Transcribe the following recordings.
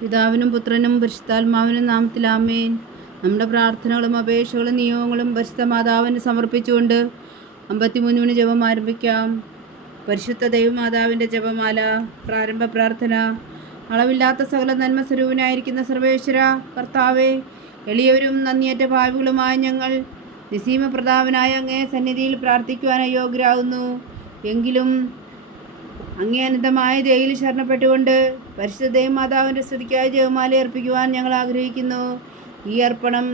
പിതാവിനും പുത്രനും പരിശുദ്ധാത്മാവിനും നാമത്തിൽ ആമേൻ. നമ്മുടെ പ്രാർത്ഥനകളും അപേക്ഷകളും നിയോഗങ്ങളും പരിശുദ്ധ മാതാവിന് സമർപ്പിച്ചുകൊണ്ട് 53 ജപം ആരംഭിക്കാം. പരിശുദ്ധ ദൈവമാതാവിൻ്റെ ജപമാല. പ്രാരംഭ പ്രാർത്ഥന. അളവില്ലാത്ത സകല നന്മ സ്വരൂപനായിരിക്കുന്ന സർവേശ്വര കർത്താവെ, എളിയവരും നന്ദിയേറ്റ ഭാവികളുമായ ഞങ്ങൾ നിസീമ പ്രതാപനായ അങ്ങേ സന്നിധിയിൽ പ്രാർത്ഥിക്കുവാൻ അയോഗ്യരാകുന്നു. എങ്കിലും അങ്ങേ അനന്തമായ ദയയിൽ ശരണപ്പെട്ടുകൊണ്ട് പരിശുദ്ധ ദൈവമാതാവിൻ്റെ സ്തുതിക്കായി ജപമാല അർപ്പിക്കുവാൻ ഞങ്ങൾ ആഗ്രഹിക്കുന്നു. ഈ അർപ്പണം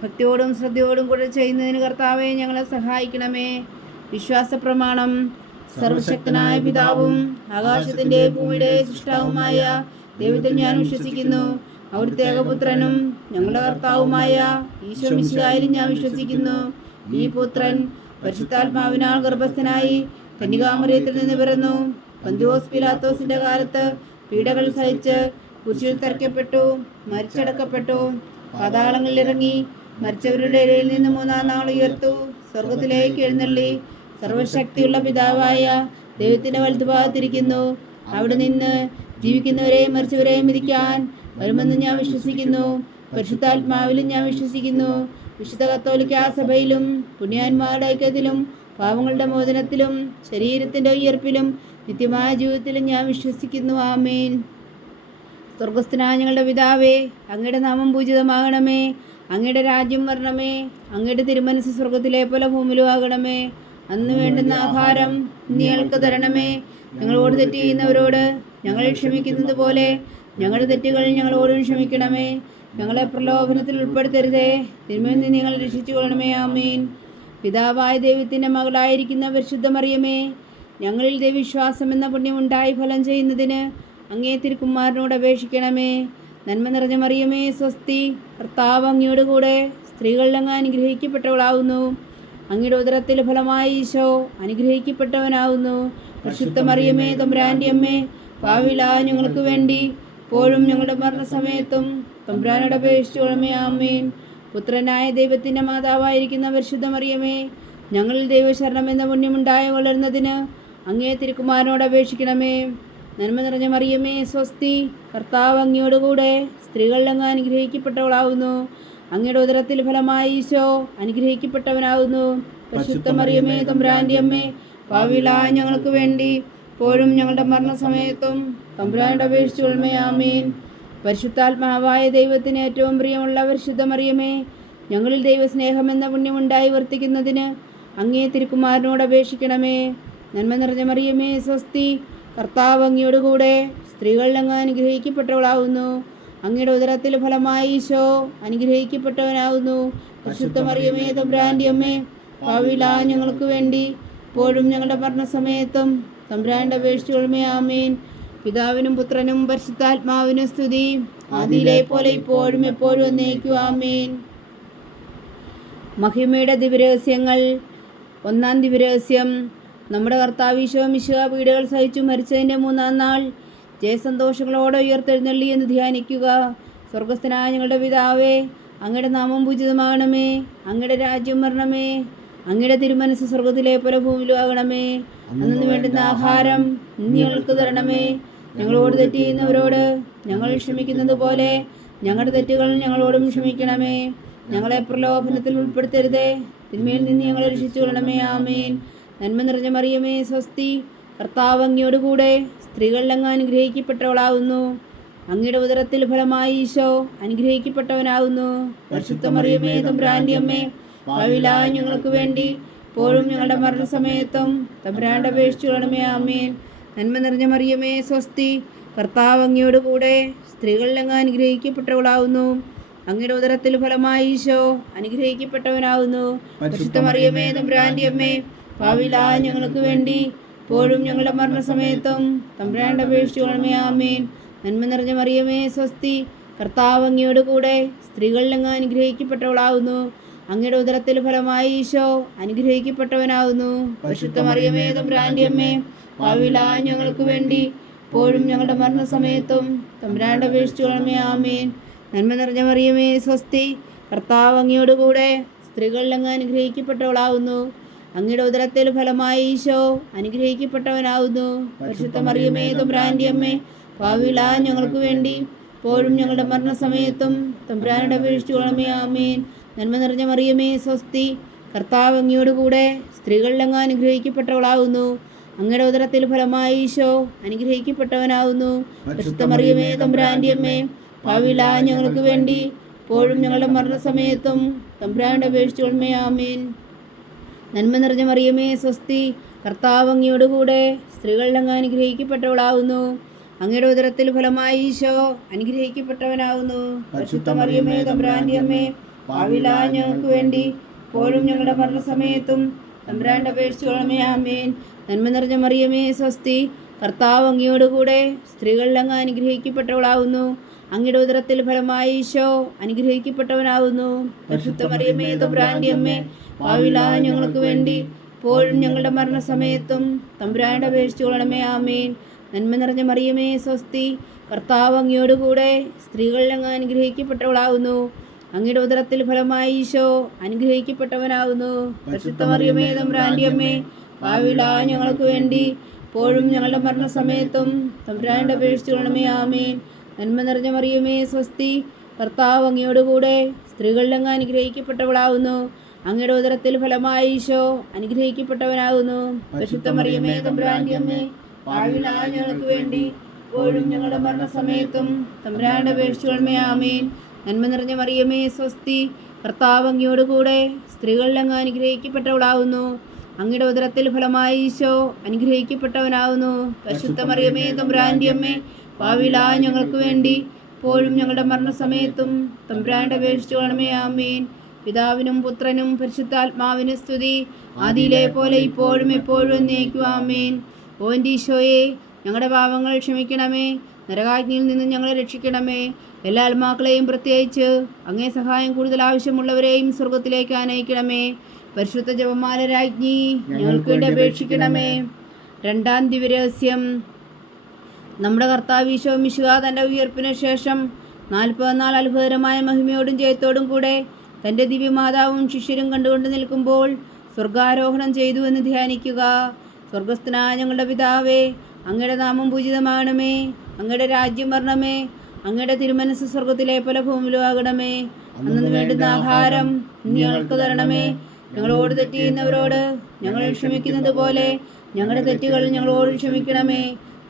ഭക്തിയോടും ശ്രദ്ധയോടും കൂടെ ചെയ്യുന്നതിന് കർത്താവെ ഞങ്ങളെ സഹായിക്കണമേ. വിശ്വാസ പ്രമാണം. സർവശക്തനായ പിതാവും ആകാശത്തിൻ്റെ ഭൂമിയുടെ സൃഷ്ടാവുമായ ദൈവത്തിൽ ഞാൻ വിശ്വസിക്കുന്നു. അവിടുത്തെ ഏകപുത്രനും ഞങ്ങളുടെ കർത്താവുമായ ഈശോ മിശിഹായിലും ഞാൻ വിശ്വസിക്കുന്നു. ഈ പുത്രൻ പരിശുദ്ധാത്മാവിനാൽ ഗർഭസ്ഥനായി കന്യകാമറിയത്തിൽ നിന്ന് പിറന്നു. പന്തിയോസ് പിലാത്തോസിന്റെ കാലത്ത് പീഡകൾ സഹിച്ച് കുരിശിൽ തറയ്ക്കപ്പെട്ടു, മരിച്ചടക്കപ്പെട്ടു, പാതാളങ്ങളിൽ ഇറങ്ങി, മരിച്ചവരുടെ ഇടയിൽ നിന്ന് 3-ാം നാൾ ഉയർത്തു, സ്വർഗത്തിലേക്ക് എഴുന്നള്ളി, സർവശക്തിയുള്ള പിതാവായ ദൈവത്തിന്റെ വലതുഭാഗത്തിരിക്കുന്നു. അവിടെ നിന്ന് ജീവിക്കുന്നവരെയും മരിച്ചവരെയും വിധിക്കാൻ വരുമെന്ന് ഞാൻ വിശ്വസിക്കുന്നു. പരിശുദ്ധാത്മാവിലും ഞാൻ വിശ്വസിക്കുന്നു. വിശുദ്ധ കത്തോലിക്കാ സഭയിലും പുണ്യാന്മാരുടെ ഐക്യത്തിലും പാപങ്ങളുടെ മോചനത്തിലും ശരീരത്തിന്റെ ഉയർപ്പിലും നിത്യമായ ജീവിതത്തിലും ഞാൻ വിശ്വസിക്കുന്നു. ആമേൻ. സ്വർഗസ്ഥനായ ഞങ്ങളുടെ പിതാവേ, അങ്ങയുടെ നാമം പൂജിതമാകണമേ. അങ്ങയുടെ രാജ്യം വരണമേ. അങ്ങയുടെ തിരുമനസ് സ്വർഗത്തിലെ പോലെ ഭൂമിയിലും ആകണമേ. അന്ന് വേണ്ടുന്ന ആഹാരം ഞങ്ങൾക്ക് തരണമേ. ഞങ്ങളോട് തെറ്റ് ചെയ്യുന്നവരോട് ഞങ്ങൾ ക്ഷമിക്കുന്നത് പോലെ ഞങ്ങളുടെ തെറ്റുകൾ ഞങ്ങളോടും ക്ഷമിക്കണമേ. ഞങ്ങളെ പ്രലോഭനത്തിൽ ഉൾപ്പെടുത്തരുതേ, തിന്മയിൽ നിന്ന് ഞങ്ങൾ രക്ഷിച്ചു കൊള്ളണമേ. ആമേൻ. പിതാവായ ദൈവത്തിൻ്റെ മകളായിരിക്കുന്ന പരിശുദ്ധ മറിയമേ, ഞങ്ങളിൽ ദൈവവിശ്വാസം എന്ന പുണ്യമുണ്ടായി ഫലം ചെയ്യുന്നതിന് അങ്ങേ തിരുക്കുമാരനോട് അപേക്ഷിക്കണമേ. നന്മ നിറഞ്ഞ മറിയമേ, സ്വസ്തി. കർത്താവ് അങ്ങയോട് കൂടെ സ്ത്രീകളിൽ അങ്ങ് അനുഗ്രഹിക്കപ്പെട്ടവളാവുന്നു. അങ്ങയുടെ ഉദരത്തിൽ ഫലമായി ഈശോ അനുഗ്രഹിക്കപ്പെട്ടവനാവുന്നു. പരിശുദ്ധ മറിയമേ, തമ്പുരാൻ്റെ അമ്മേ, പാപികളായ ഞങ്ങൾക്ക് വേണ്ടി ഇപ്പോഴും ഞങ്ങളുടെ മരണസമയത്തും തമ്പുരാനോട് അപേക്ഷിച്ചു കൊള്ളണമേ. ആമേൻ. പുത്രനായ ദൈവത്തിൻ്റെ മാതാവായിരിക്കുന്ന പരിശുദ്ധ മറിയമേ, ഞങ്ങളിൽ ദൈവശരണം എന്ന പുണ്യമുണ്ടായി വളരുന്നതിന് അങ്ങേ തിരുക്കുമാരനോട് അപേക്ഷിക്കണമേ. നന്മ നിറഞ്ഞ മറിയമേ, സ്വസ്തി. കർത്താവ് അങ്ങയോട് കൂടെ സ്ത്രീകളിൽ അങ്ങ് അനുഗ്രഹിക്കപ്പെട്ടവളാവുന്നു. അങ്ങയുടെ ഉദരത്തിൽ ഫലമായി ഈശോ അനുഗ്രഹിക്കപ്പെട്ടവനാവുന്നു. പരിശുദ്ധ മറിയമേ, തമ്പുരാൻ്റെ അമ്മേ, പാപികളായ ഞങ്ങൾക്ക് വേണ്ടി ഇപ്പോഴും ഞങ്ങളുടെ മരണസമയത്തും തമ്പുരാനോട് അപേക്ഷിച്ചു കൊള്ളണമേ. ആമേൻ. പരിശുദ്ധാത്മാവായ ദൈവത്തിന് ഏറ്റവും പ്രിയമുള്ള പരിശുദ്ധ മറിയമേ, ഞങ്ങളിൽ ദൈവസ്നേഹം എന്ന പുണ്യമുണ്ടായി വർത്തിക്കുന്നതിന് അങ്ങേ തിരുക്കുമാരനോട് അപേക്ഷിക്കണമേ. നന്മ നിറഞ്ഞ മറിയമേ, സ്വസ്തി. കർത്താവ് അങ്ങയോട് കൂടെ സ്ത്രീകളിൽ അങ്ങ് അനുഗ്രഹിക്കപ്പെട്ടവളാവുന്നു. അങ്ങയുടെ ഉദരത്തിൽ ഫലമായി ഈശോ അനുഗ്രഹിക്കപ്പെട്ടവനാവുന്നു. പരിശുദ്ധ മറിയമേ, തമ്പുരാൻ്റെ അമ്മേ, പാപികളായ ഞങ്ങൾക്ക് വേണ്ടി ഇപ്പോഴും ഞങ്ങളുടെ മരണസമയത്തും തമ്പുരാനോട് അപേക്ഷിച്ചു കൊള്ളണമേ. ആമേൻ. പിതാവിനും പുത്രനും പരിശുദ്ധാത്മാവിനും സ്തുതി, ആദിയിലെ പോലെ ഇപ്പോഴും എപ്പോഴും എന്നേക്കും. ആമേൻ. മഹിമയുടെ ദിവ്യരഹസ്യങ്ങൾ. 1-ാം ദിവ്യരഹസ്യം. നമ്മുടെ കർത്താവ് ഈശോ മിശിഹാ പീഡകൾ സഹിച്ചു മരിച്ചതിൻ്റെ 3-ാം നാൾ ജയസന്തോഷങ്ങളോടെ ഉയർത്തെഴുന്നള്ളി എന്ന് ധ്യാനിക്കുക. സ്വർഗസ്ഥനായ ഞങ്ങളുടെ പിതാവേ, അങ്ങയുടെ നാമം പൂജിതമാകണമേ. അങ്ങയുടെ രാജ്യം വരണമേ. അങ്ങയുടെ തിരുമനസ് സ്വർഗത്തിലെ പോലെ ഭൂമിയിലും ആകണമേ. അന്നു വേണ്ടുന്ന ആഹാരം ഞങ്ങൾക്ക് തരണമേ. ഞങ്ങളോട് തെറ്റ് ചെയ്യുന്നവരോട് ഞങ്ങൾ ക്ഷമിക്കുന്നത് പോലെ ഞങ്ങളുടെ തെറ്റുകൾ ഞങ്ങളോടും ക്ഷമിക്കണമേ. ഞങ്ങളെ പ്രലോഭനത്തിൽ ഉൾപ്പെടുത്തരുതേ, തിന്മയിൽ നിന്ന് ഞങ്ങളെ രക്ഷിച്ചു കൊള്ളണമേ. ആമേൻ. നന്മ നിറഞ്ഞ മറിയമേ, സ്വസ്തി. കർത്താവ് അങ്ങയോട് കൂടെ സ്ത്രീകളിൽ അങ്ങ് അനുഗ്രഹിക്കപ്പെട്ടവളാവുന്നു. അങ്ങയുടെ ഉദരത്തിൽ ഫലമായി ഈശോ അനുഗ്രഹിക്കപ്പെട്ടവനാവുന്നു. പരിശുദ്ധ മറിയമേ, തമ്പുരാൻ്റെ അമ്മേ, പാപികളായ ഞങ്ങൾക്ക് വേണ്ടി ഇപ്പോഴും ഞങ്ങളുടെ മരണസമയത്തും തമ്പുരാനോട് അപേക്ഷിച്ചു കൊള്ളണമേ. ആമേൻ. നന്മ നിറഞ്ഞ മറിയമേ, സ്വസ്തി. കർത്താവ് അങ്ങയോട് കൂടെ സ്ത്രീകളിൽ അങ്ങ് അനുഗ്രഹിക്കപ്പെട്ടവളാവുന്നു. അങ്ങയുടെ ഉദരത്തിൽ ഫലമായി ഈശോ അനുഗ്രഹിക്കപ്പെട്ടവനാവുന്നു. പരിശുദ്ധ മറിയമേ, തമ്പുരാൻ്റെ അമ്മേ, പാപികളായ ഞങ്ങൾക്ക് വേണ്ടി ഇപ്പോഴും ഞങ്ങളുടെ മരണസമയത്തും തമ്പുരാനോട് അപേക്ഷിച്ചു കൊള്ളണമേ. ആമേൻ. നന്മ നിറഞ്ഞ മറിയമേ, സ്വസ്തി. കർത്താവ് അങ്ങയോട് കൂടെ സ്ത്രീകളിൽ അങ്ങ് അനുഗ്രഹിക്കപ്പെട്ടവളാവുന്നു. അങ്ങയുടെ ഉദരത്തിൽ ഫലമായി ഈശോ അനുഗ്രഹിക്കപ്പെട്ടവനാവുന്നു. പരിശുദ്ധ മറിയമേ, തമ്പുരാൻ്റെ അമ്മേ, പാപികളായ ഞങ്ങൾക്ക് വേണ്ടി ഇപ്പോഴും ഞങ്ങളുടെ മരണസമയത്തും തമ്പുരാനോട് അപേക്ഷിച്ചു കൊള്ളണമേ. ആമേൻ. നന്മ നിറഞ്ഞ മറിയമേ, സ്വസ്തി. കർത്താവ് അങ്ങയോട് കൂടെ സ്ത്രീകളിൽ അങ്ങ് അനുഗ്രഹിക്കപ്പെട്ടവളാവുന്നു. അങ്ങയുടെ ഉദരത്തിൽ ഫലമായി ഈശോ അനുഗ്രഹിക്കപ്പെട്ടവനാവുന്നു. പരിശുദ്ധ മറിയമേ, തമ്പുരാൻ്റെ അമ്മേ, പാപികളായ ഞങ്ങൾക്ക് വേണ്ടി ഇപ്പോഴും ഞങ്ങളുടെ മരണസമയത്തും തമ്പുരാനോട് അപേക്ഷിച്ചു കൊള്ളണമേ. ആമേൻ. നന്മ നിറഞ്ഞ മറിയമേ സ്വസ്തി, കർത്താവ് അങ്ങയോട് കൂടെ സ്ത്രീകളിൽ അങ്ങ് അനുഗ്രഹിക്കപ്പെട്ടവളാകുന്നു. അങ്ങയുടെ ഉദരത്തിൽ ഫലമായി ഈശോ അനുഗ്രഹിക്കപ്പെട്ടവനാകുന്നു. പരിശുദ്ധ മറിയമേ തമ്പുരാന്റെ അമ്മേ, പാപികളായ ഞങ്ങൾക്ക് വേണ്ടി ഇപ്പോഴും ഞങ്ങളുടെ മരണസമയത്തും തമ്പുരാനോട് അപേക്ഷിച്ചു കൊള്ളണമേ. ആമേൻ. നന്മ നിറഞ്ഞ മറിയമേ സ്വസ്തി, കർത്താവ് അങ്ങയോട് കൂടെ സ്ത്രീകളിൽ അങ്ങ് അനുഗ്രഹിക്കപ്പെട്ടവളാകുന്നു. അങ്ങയുടെ ഉദരത്തിൽ ഫലമായി ഈശോ അനുഗ്രഹിക്കപ്പെട്ടവനാകുന്നു. പരിശുദ്ധ മറിയമേ തമ്പുരാന്റെ അമ്മേ, പാപികളായ ഞങ്ങൾക്ക് വേണ്ടി ഇപ്പോഴും ഞങ്ങളുടെ മരണസമയത്തും തമ്പുരാനോട് അപേക്ഷിച്ചു കൊള്ളണമേ. ആമേൻ. നന്മ നിറഞ്ഞ മറിയമേ സ്വസ്തി, കർത്താവ് അങ്ങയോട് കൂടെ സ്ത്രീകളിൽ അങ്ങ് അനുഗ്രഹിക്കപ്പെട്ടവളാകുന്നു. അങ്ങയുടെ ഉദരത്തിൽ ഫലമായി ഈശോ അനുഗ്രഹിക്കപ്പെട്ടവനാകുന്നു. പരിശുദ്ധ മറിയമേ തമ്പുരാന്റെ അമ്മേ, പാപികളായ ഞങ്ങൾക്ക് വേണ്ടി ഇപ്പോഴും ഞങ്ങളുടെ മരണസമയത്തും തമ്പുരാനോട് അപേക്ഷിച്ചു കൊള്ളണമേ. ആമേൻ. നന്മ നിറഞ്ഞ മറിയമേ സ്വസ്തി, കർത്താവ് അങ്ങയോട് കൂടെ സ്ത്രീകളിൽ അങ്ങ് അനുഗ്രഹിക്കപ്പെട്ടവളാകുന്നു. അങ്ങയുടെ ഉദരത്തിൽ ഫലമായി ഈശോ അനുഗ്രഹിക്കപ്പെട്ടവനാകുന്നു. പരിശുദ്ധ മറിയമേ തമ്പുരാന്റെ അമ്മേ, പാപികളായ ഞങ്ങൾക്ക് വേണ്ടി ഇപ്പോഴും ഞങ്ങളുടെ മരണസമയത്തും തമ്പുരാനോട് അപേക്ഷിച്ചു കൊള്ളണമേ. ആമേൻ. നന്മ നിറഞ്ഞ മറിയമേ സ്വസ്തി, കർത്താവ് അങ്ങയോട് കൂടെ സ്ത്രീകളിൽ അങ്ങ് അനുഗ്രഹിക്കപ്പെട്ടവളാകുന്നു. അങ്ങയുടെ ഉദരത്തിൽ ഫലമായി ഈശോ അനുഗ്രഹിക്കപ്പെട്ടവനാകുന്നു. പരിശുദ്ധ മറിയമേ തമ്പുരാന്റെ അമ്മേ, പാപികളായ ഞങ്ങൾക്ക് വേണ്ടി ഇപ്പോഴും ഞങ്ങളുടെ മരണസമയത്തും തമ്പുരാനോട് അപേക്ഷിച്ചു കൊള്ളണമേ. ആമേൻ. നന്മ നിറഞ്ഞ മറിയമേ സ്വസ്തി, കർത്താവ് അങ്ങയോട് കൂടെ സ്ത്രീകളിൽ അങ്ങ് അനുഗ്രഹിക്കപ്പെട്ടവളാകുന്നു. അങ്ങയുടെ ഉദരത്തിൽ ഫലമായി ഈശോ അനുഗ്രഹിക്കപ്പെട്ടവനാകുന്നു. പരിശുദ്ധ മറിയമേ തമ്പുരാന്റെ അമ്മേ, പാപികളായ ഞങ്ങൾക്ക് വേണ്ടി ഇപ്പോഴും ഞങ്ങളുടെ മരണസമയത്തും തമ്പുരാനോട് അപേക്ഷിച്ചു കൊള്ളണമേ. ആമേൻ. പിതാവിനും പുത്രനും പരിശുദ്ധാത്മാവിനും സ്തുതി, ആദിയിലെ പോലെ ഇപ്പോഴും എപ്പോഴും എന്നേക്കും. ആമേൻ. ഓ എൻ്റെ ഈശോയെ, ഞങ്ങളുടെ പാപങ്ങൾ ക്ഷമിക്കണമേ, നരകാഗ്നിയിൽ നിന്ന് ഞങ്ങളെ രക്ഷിക്കണമേ. എല്ലാ ആത്മാക്കളെയും പ്രത്യേകിച്ച് അങ്ങേ സഹായം കൂടുതൽ ആവശ്യമുള്ളവരെയും സ്വർഗത്തിലേക്ക് ആനയിക്കണമേ. പരിശുദ്ധ ജപമാല രാജ്ഞി, ഞങ്ങൾക്ക് വേണ്ടി അപേക്ഷിക്കണമേ. രണ്ടാം ദിവ്യരഹസ്യം. നമ്മുടെ കർത്താവ് ഈശോ മിശിഹാ തൻ്റെ ഉയർപ്പിന് ശേഷം 40 നാൾ അത്ഭുതകരമായ മഹിമയോടും ജയത്തോടും കൂടെ തൻ്റെ ദിവ്യമാതാവും ശിഷ്യരും കണ്ടുകൊണ്ട് നിൽക്കുമ്പോൾ സ്വർഗാരോഹണം ചെയ്തു എന്ന് ധ്യാനിക്കുക. സ്വർഗസ്ഥനായ ഞങ്ങളുടെ പിതാവേ, അങ്ങയുടെ നാമം പൂജിതമാകണമേ. അങ്ങയുടെ രാജ്യം വരണമേ. അങ്ങയുടെ തിരുമനസ് സ്വർഗത്തിലെ പോലെ ഭൂമിയിലും ആകണമേ. അന്നു വേണ്ടുന്ന ആഹാരം ഞങ്ങൾക്ക് തരണമേ. ഞങ്ങളോട് തെറ്റ് ചെയ്യുന്നവരോട് ഞങ്ങൾ ക്ഷമിക്കുന്നത് പോലെ ഞങ്ങളുടെ തെറ്റുകൾ ഞങ്ങളോട് ക്ഷമിക്കണമേ.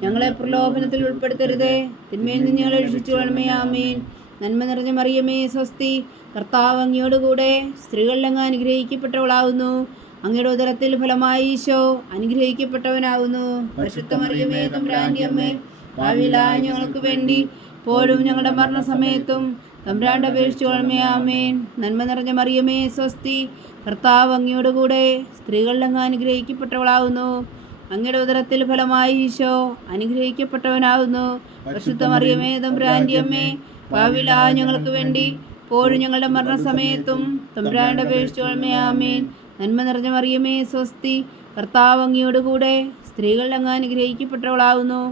ഞങ്ങളെ പ്രലോഭനത്തിൽ ഉൾപ്പെടുത്തരുതേ, തിന്മയിൽ നിന്ന് ഞങ്ങളെ രക്ഷിച്ചു കൊള്ളണമേ. ആമേൻ. നന്മ നിറഞ്ഞ മറിയമേ സ്വസ്തി, കർത്താവ് അങ്ങയോട് കൂടെ സ്ത്രീകളിൽ അങ്ങ് അനുഗ്രഹിക്കപ്പെട്ടവളാകുന്നു. അങ്ങയുടെ ഉദരത്തിൽ ഫലമായി ഈശോ അനുഗ്രഹിക്കപ്പെട്ടവനാകുന്നു. പരിശുദ്ധ മറിയമേ തമ്പുരാന്റെ അമ്മേ, പാപികളായ ഞങ്ങൾക്ക് വേണ്ടി ഇപ്പോഴും ഞങ്ങളുടെ മരണസമയത്തും തമ്പുരാനോട് അപേക്ഷിച്ചു കൊള്ളണമേ. ആമേൻ. നന്മ നിറഞ്ഞ മറിയമേ സ്വസ്തി, കർത്താവ് അങ്ങയോട് കൂടെ സ്ത്രീകളിൽ അങ്ങ് അനുഗ്രഹിക്കപ്പെട്ടവളാകുന്നു. അങ്ങയുടെ ഉദരത്തിൽ ഫലമായി ഈശോ അനുഗ്രഹിക്കപ്പെട്ടവനാകുന്നു. പരിശുദ്ധ മറിയമേ തമ്പുരാന്റെ അമ്മേ, പാപികളായ ഞങ്ങൾക്ക് വേണ്ടി ഇപ്പോഴും ഞങ്ങളുടെ മരണസമയത്തും തമ്പുരാനോട് അപേക്ഷിച്ചു കൊള്ളണമേ. ആമേൻ. നന്മ നിറഞ്ഞ മറിയമേ സ്വസ്തി, കർത്താവ് അങ്ങയോട് കൂടെ സ്ത്രീകളിൽ അങ്ങ് അനുഗ്രഹിക്കപ്പെട്ടവളാകുന്നു.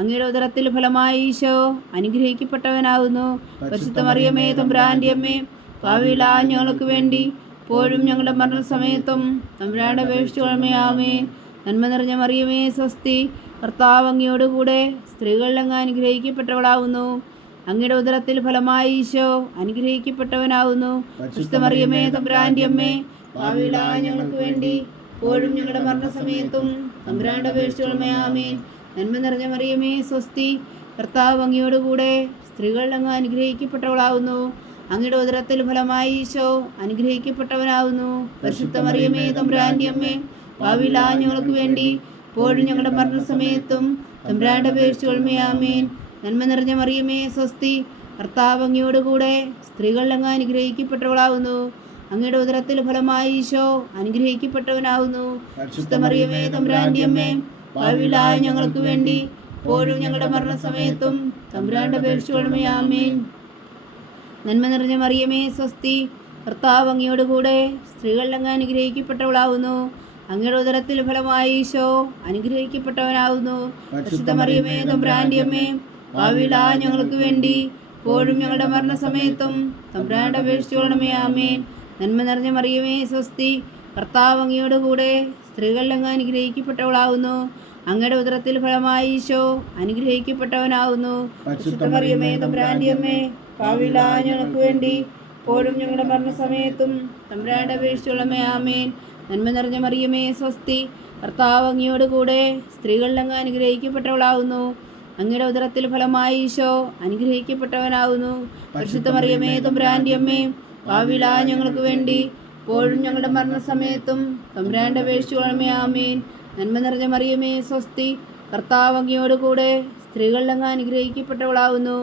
അങ്ങയുടെ ഉദരത്തിൽ ഫലമായി ഈശോ അനുഗ്രഹിക്കപ്പെട്ടവനാകുന്നു. പരിശുദ്ധ മറിയമേ തമ്പുരാന്റെ അമ്മേ, പാപികളായ ഞങ്ങൾക്ക് വേണ്ടി ഇപ്പോഴും ഞങ്ങളുടെ മരണസമയത്തും തമ്പുരാനോട് അപേക്ഷിച്ചു കൊള്ളണമേ. ആമേൻ. നന്മ നിറഞ്ഞ മറിയമേ സ്വസ്തി, കർത്താവ് അങ്ങയോട് കൂടെ സ്ത്രീകളിൽ അങ്ങ് അനുഗ്രഹിക്കപ്പെട്ടവളാകുന്നു. അങ്ങയുടെ ഉദരത്തിൽ ഫലമായി ഈശോ അനുഗ്രഹിക്കപ്പെട്ടവനാകുന്നു. പരിശുദ്ധ മറിയമേ തമ്പുരാന്റെ അമ്മേ, പാപികളായ ഞങ്ങൾക്ക് വേണ്ടി ഇപ്പോഴും ഞങ്ങളുടെ മരണസമയത്തും തമ്പുരാനോട് അപേക്ഷിച്ചു കൊള്ളണമേ. ആമേൻ. നന്മ നിറഞ്ഞ മറിയമേ സ്വസ്തി, കർത്താവ് അങ്ങയോട് കൂടെ സ്ത്രീകളിൽ അങ്ങ് അനുഗ്രഹിക്കപ്പെട്ടവളാകുന്നു. അങ്ങയുടെ ഉദരത്തിൽ ഫലമായി ഈശോ അനുഗ്രഹിക്കപ്പെട്ടവനാകുന്നു. പരിശുദ്ധ മറിയമേ തമ്പുരാന്റെ അമ്മേ, പാപികളായ ഞങ്ങൾക്ക് വേണ്ടി ഇപ്പോഴും ഞങ്ങളുടെ മരണസമയത്തും തമ്പുരാനോട് അപേക്ഷിച്ചു കൊള്ളണമേ. ആമേൻ. നന്മ നിറഞ്ഞ മറിയമേ സ്വസ്തി, കർത്താവ് അങ്ങയോട് കൂടെ സ്ത്രീകളിൽ അങ്ങ് അനുഗ്രഹിക്കപ്പെട്ടവളാകുന്നു. അങ്ങയുടെ ഉദരത്തിൽ ഫലമായി ഈശോ അനുഗ്രഹിക്കപ്പെട്ടവനാകുന്നു. പരിശുദ്ധ മറിയമേ തമ്പുരാന്റെ അമ്മേ, പാപികളായ ഞങ്ങൾക്ക് വേണ്ടി ഇപ്പോഴും ഞങ്ങളുടെ മരണസമയത്തും തമ്പുരാനോട് അപേക്ഷിച്ചു കൊള്ളണമേ. ആമേൻ. നന്മ നിറഞ്ഞ മറിയമേ സ്വസ്തി, കർത്താവ് അങ്ങയോട് കൂടെ സ്ത്രീകളിൽ അങ്ങ് അനുഗ്രഹിക്കപ്പെട്ടവളാകുന്നു. അങ്ങയുടെ ഉദരത്തിൽ ഫലമായി ഈശോ അനുഗ്രഹിക്കപ്പെട്ടവനാകുന്നു. പരിശുദ്ധ മറിയമേ തമ്പുരാന്റെ അമ്മേ, പാപികളായ ഞങ്ങൾക്ക് വേണ്ടി ഇപ്പോഴും ഞങ്ങളുടെ മരണസമയത്തും തമ്പുരാനോട് അപേക്ഷിച്ചു കൊള്ളണമേ. ആമേൻ. നന്മ നിറഞ്ഞ മറിയമേ സ്വസ്തി, കർത്താവ് അങ്ങയോട് കൂടെ സ്ത്രീകളിൽ അങ്ങ് അനുഗ്രഹിക്കപ്പെട്ടവളാകുന്നു. അങ്ങയുടെ ഉദരത്തിൽ ഫലമായി ഈശോ അനുഗ്രഹിക്കപ്പെട്ടവനാകുന്നു. പരിശുദ്ധ മറിയമേ തമ്പുരാന്റെ അമ്മേ, പാപികളായ ഞങ്ങൾക്ക് വേണ്ടി ഇപ്പോഴും ഞങ്ങളുടെ മരണസമയത്തും തമ്പുരാന്റെ അപേക്ഷിച്ചുള്ളമേ. ആമേൻ. നന്മ നിറഞ്ഞ മറിയമേ സ്വസ്തി, കർത്താവ് അങ്ങയോട് കൂടെ സ്ത്രീകളിൽ അങ്ങ് അനുഗ്രഹിക്കപ്പെട്ടവളാകുന്നു. അങ്ങയുടെ ഉദരത്തിൽ ഫലമായി ഈശോ അനുഗ്രഹിക്കപ്പെട്ടവനാകുന്നു. പരിശുദ്ധ മറിയമേ തമ്പുരാന്റെ അമ്മേ, പാപികളായ ഞങ്ങൾക്ക് വേണ്ടി ഇപ്പോഴും ഞങ്ങളുടെ മരണസമയത്തും തമ്പുരാന്റെ അപേക്ഷിച്ചുള്ളമേ. ആമേൻ. നന്മ നിറഞ്ഞ മറിയമേ സ്വസ്തി, കർത്താവ് അങ്ങയോട് കൂടെ സ്ത്രീകളിൽ അങ്ങ് അനുഗ്രഹിക്കപ്പെട്ടവളാകുന്നു.